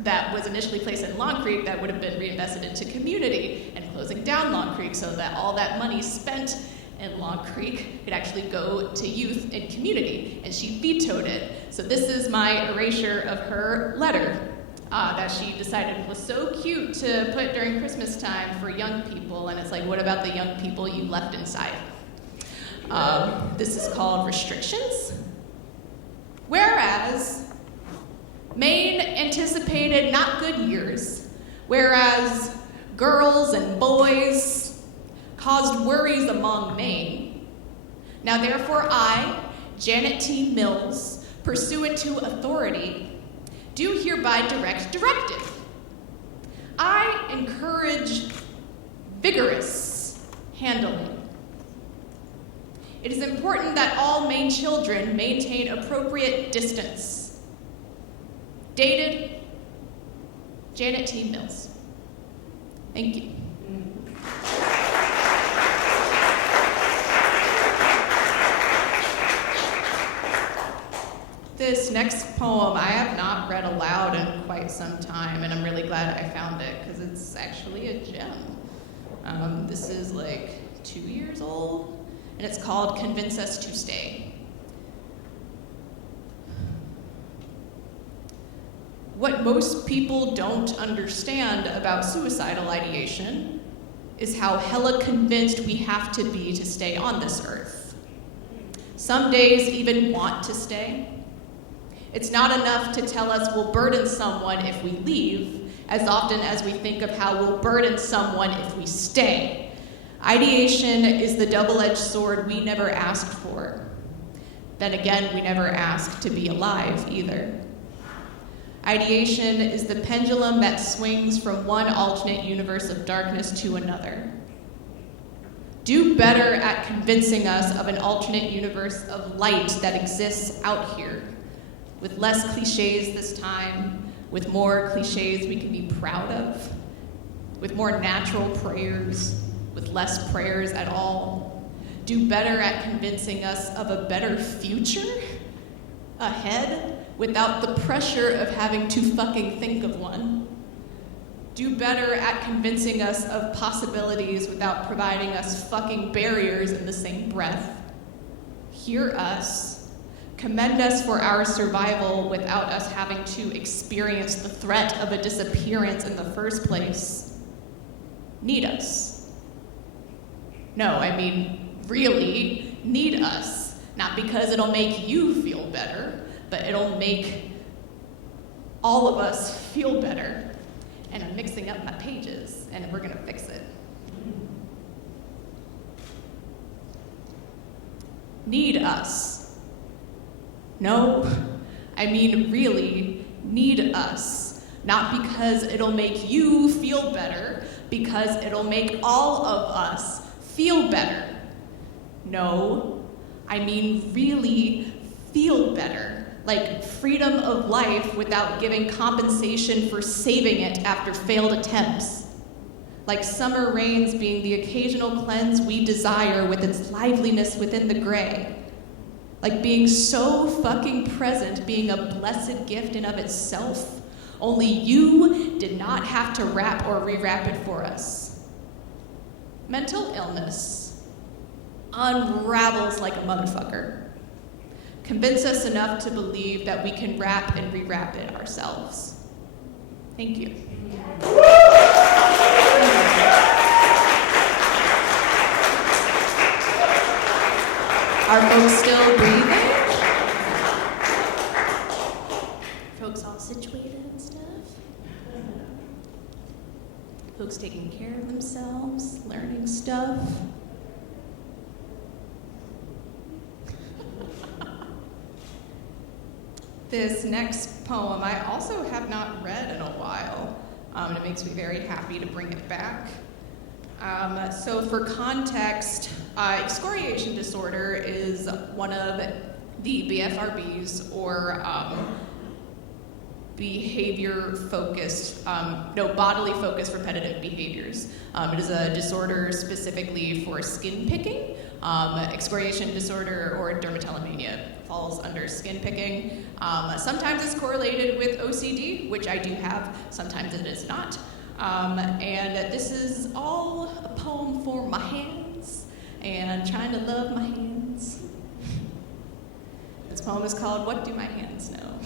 that was initially placed in Long Creek that would have been reinvested into community and closing down Long Creek so that all that money spent in Long Creek could actually go to youth and community, and she vetoed it. So this is my erasure of her letter that she decided was so cute to put during Christmas time for young people, and it's like, what about the young people you left inside? This is called Restrictions. Whereas Maine anticipated not good years, whereas girls and boys caused worries among Maine. Now therefore I, Janet T. Mills, pursuant to authority, do hereby direct directive. I encourage vigorous handling. It is important that all Maine children maintain appropriate distance. Dated, Janet T. Mills. Thank you. This next poem I have not read aloud in quite some time, and I'm really glad I found it because it's actually a gem. This is like 2 years old, and it's called Convince Us to Stay. What most people don't understand about suicidal ideation is how hella convinced we have to be to stay on this earth. Some days even want to stay. It's not enough to tell us we'll burden someone if we leave, as often as we think of how we'll burden someone if we stay. Ideation is the double-edged sword we never asked for. Then again, we never asked to be alive either. Ideation is the pendulum that swings from one alternate universe of darkness to another. Do better at convincing us of an alternate universe of light that exists out here, with less cliches this time, with more cliches we can be proud of, with more natural prayers, with less prayers at all. Do better at convincing us of a better future ahead without the pressure of having to fucking think of one. Do better at convincing us of possibilities without providing us fucking barriers in the same breath. Hear us. Commend us for our survival without us having to experience the threat of a disappearance in the first place. Need us. No, I mean, really, need us. Not because it'll make you feel better, but it'll make all of us feel better. And I'm mixing up my pages, and we're gonna fix it. Need us. No, I mean really need us. Not because it'll make you feel better, because it'll make all of us feel better. No, I mean really feel better. Like freedom of life without giving compensation for saving it after failed attempts. Like summer rains being the occasional cleanse we desire with its liveliness within the gray. Like being so fucking present being a blessed gift in of itself, only you did not have to wrap or rewrap it for us. Mental illness unravels like a motherfucker. Convince us enough to believe that we can wrap and rewrap it ourselves. Thank you. Are folks still breathing? Folks all situated and stuff? folks taking care of themselves, learning stuff. This next poem I also have not read in a while, and it makes me very happy to bring it back. So for context, excoriation disorder is one of the BFRBs, or bodily focused repetitive behaviors. It is a disorder specifically for skin picking. Excoriation disorder or dermatillomania falls under skin picking. Sometimes it's correlated with OCD, which I do have. Sometimes it is not. And this is all a poem for my hands and trying to love my hands. This poem is called What Do My Hands Know?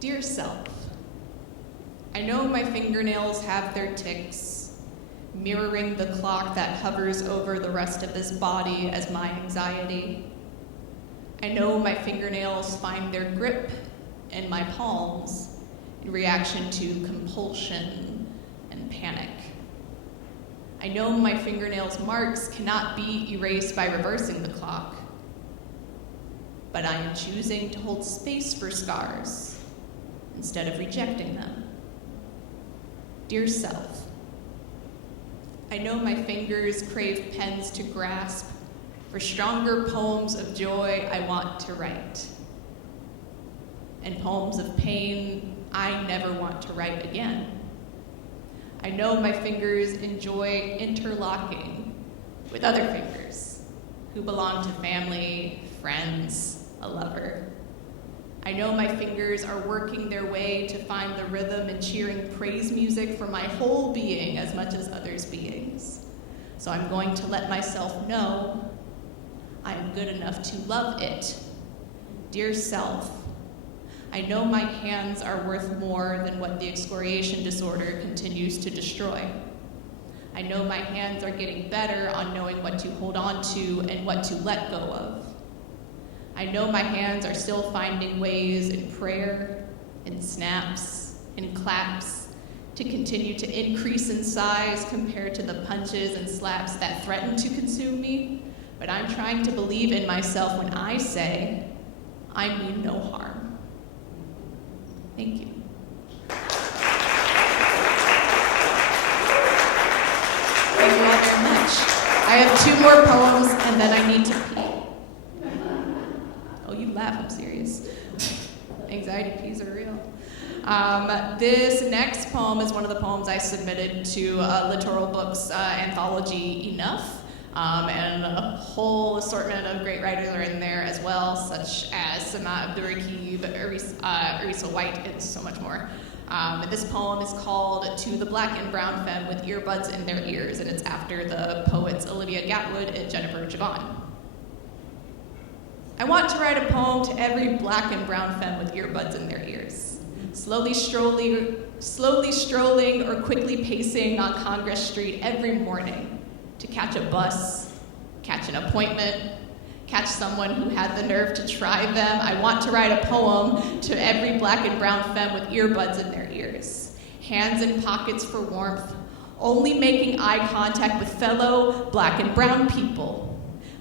Dear self, I know my fingernails have their ticks, mirroring the clock that hovers over the rest of this body as my anxiety. I know my fingernails find their grip in my palms in reaction to compulsion and panic. I know my fingernails' marks cannot be erased by reversing the clock, but I am choosing to hold space for scars instead of rejecting them. Dear self, I know my fingers crave pens to grasp for stronger poems of joy I want to write, and poems of pain I never want to write again. I know my fingers enjoy interlocking with other fingers who belong to family, friends, a lover. I know my fingers are working their way to find the rhythm and cheering praise music for my whole being as much as others' beings. So I'm going to let myself know I am good enough to love it. Dear self, I know my hands are worth more than what the excoriation disorder continues to destroy. I know my hands are getting better on knowing what to hold on to and what to let go of. I know my hands are still finding ways in prayer, in snaps, in claps, to continue to increase in size compared to the punches and slaps that threaten to consume me, but I'm trying to believe in myself when I say, I mean no harm. Thank you. Thank you all very much. I have 2 more poems and then I need to pee. Oh, you laugh, I'm serious. Anxiety peas are real. This next poem is one of the poems I submitted to Littoral Books anthology Enough. And a whole assortment of great writers are in there as well, such as Sama Abdurraqib, Arisa White, and so much more. This poem is called To the Black and Brown Femme with Earbuds in Their Ears, and it's after the poets Olivia Gatwood and Jennifer Javon. I want to write a poem to every black and brown femme with earbuds in their ears, slowly strolling or quickly pacing on Congress Street every morning to catch a bus, catch an appointment, catch someone who had the nerve to try them. I want to write a poem to every black and brown femme with earbuds in their ears, hands in pockets for warmth, only making eye contact with fellow black and brown people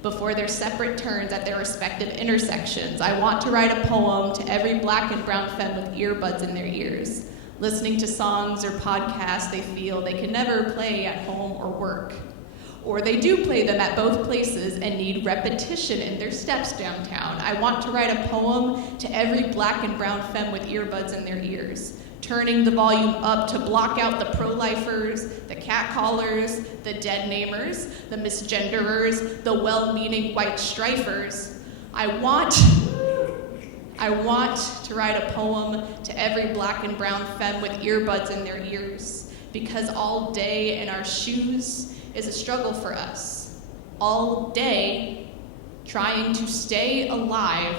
before their separate turns at their respective intersections. I want to write a poem to every black and brown femme with earbuds in their ears, listening to songs or podcasts they feel they can never play at home or work. Or they do play them at both places and need repetition in their steps downtown. I want to write a poem to every black and brown femme with earbuds in their ears, turning the volume up to block out the pro-lifers, the catcallers, the dead-namers, the misgenderers, the well-meaning white strifers. I want to write a poem to every black and brown femme with earbuds in their ears, because all day in our shoes is a struggle for us. All day, trying to stay alive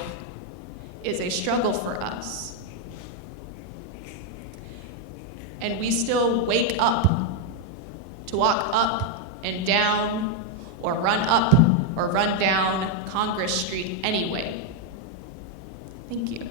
is a struggle for us. And we still wake up to walk up and down, or run up or run down Congress Street anyway. Thank you.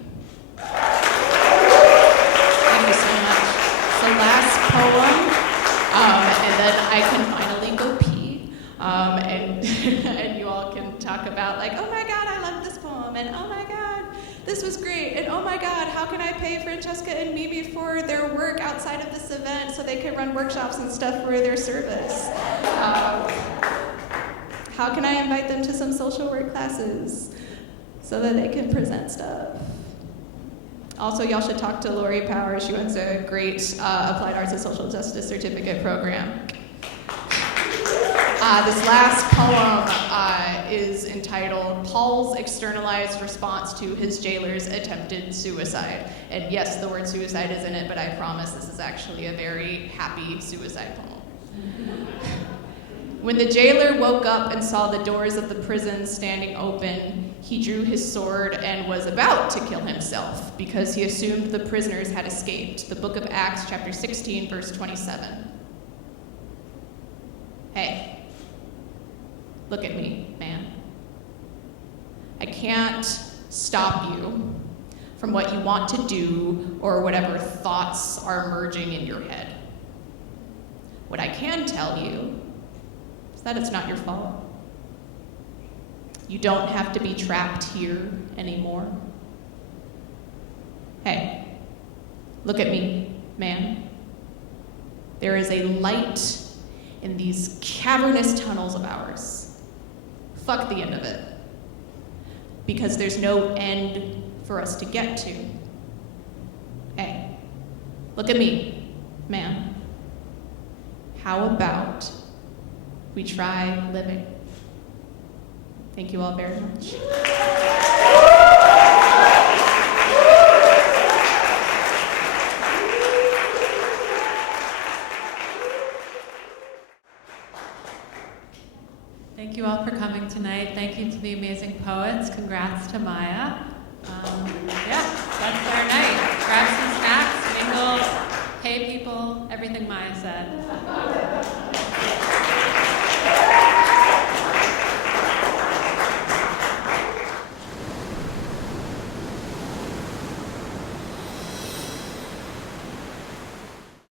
about like, oh my God, I love this poem, and oh my God, this was great, and oh my God, how can I pay Francesca and Mimi for their work outside of this event so they can run workshops and stuff for their service? How can I invite them to some social work classes so that they can present stuff? Also, y'all should talk to Lori Power. She runs a great Applied Arts and Social Justice certificate program. This last poem is entitled Paul's Externalized Response to His Jailor's Attempted Suicide. And yes, the word suicide is in it, but I promise this is actually a very happy suicide poem. When the jailer woke up and saw the doors of the prison standing open, he drew his sword and was about to kill himself because he assumed the prisoners had escaped. The book of Acts, chapter 16, verse 27. Hey, look at me, man. I can't stop you from what you want to do or whatever thoughts are emerging in your head. What I can tell you is that it's not your fault. You don't have to be trapped here anymore. Hey, look at me, man. There is a light in these cavernous tunnels of ours. Fuck the end of it. Because there's no end for us to get to. Hey, look at me, man. How about we try living? Thank you all very much. Thank you all for coming tonight. Thank you to the amazing poets. Congrats to Maya. That's our night. Grab some snacks, mingle, pay people, everything Maya said.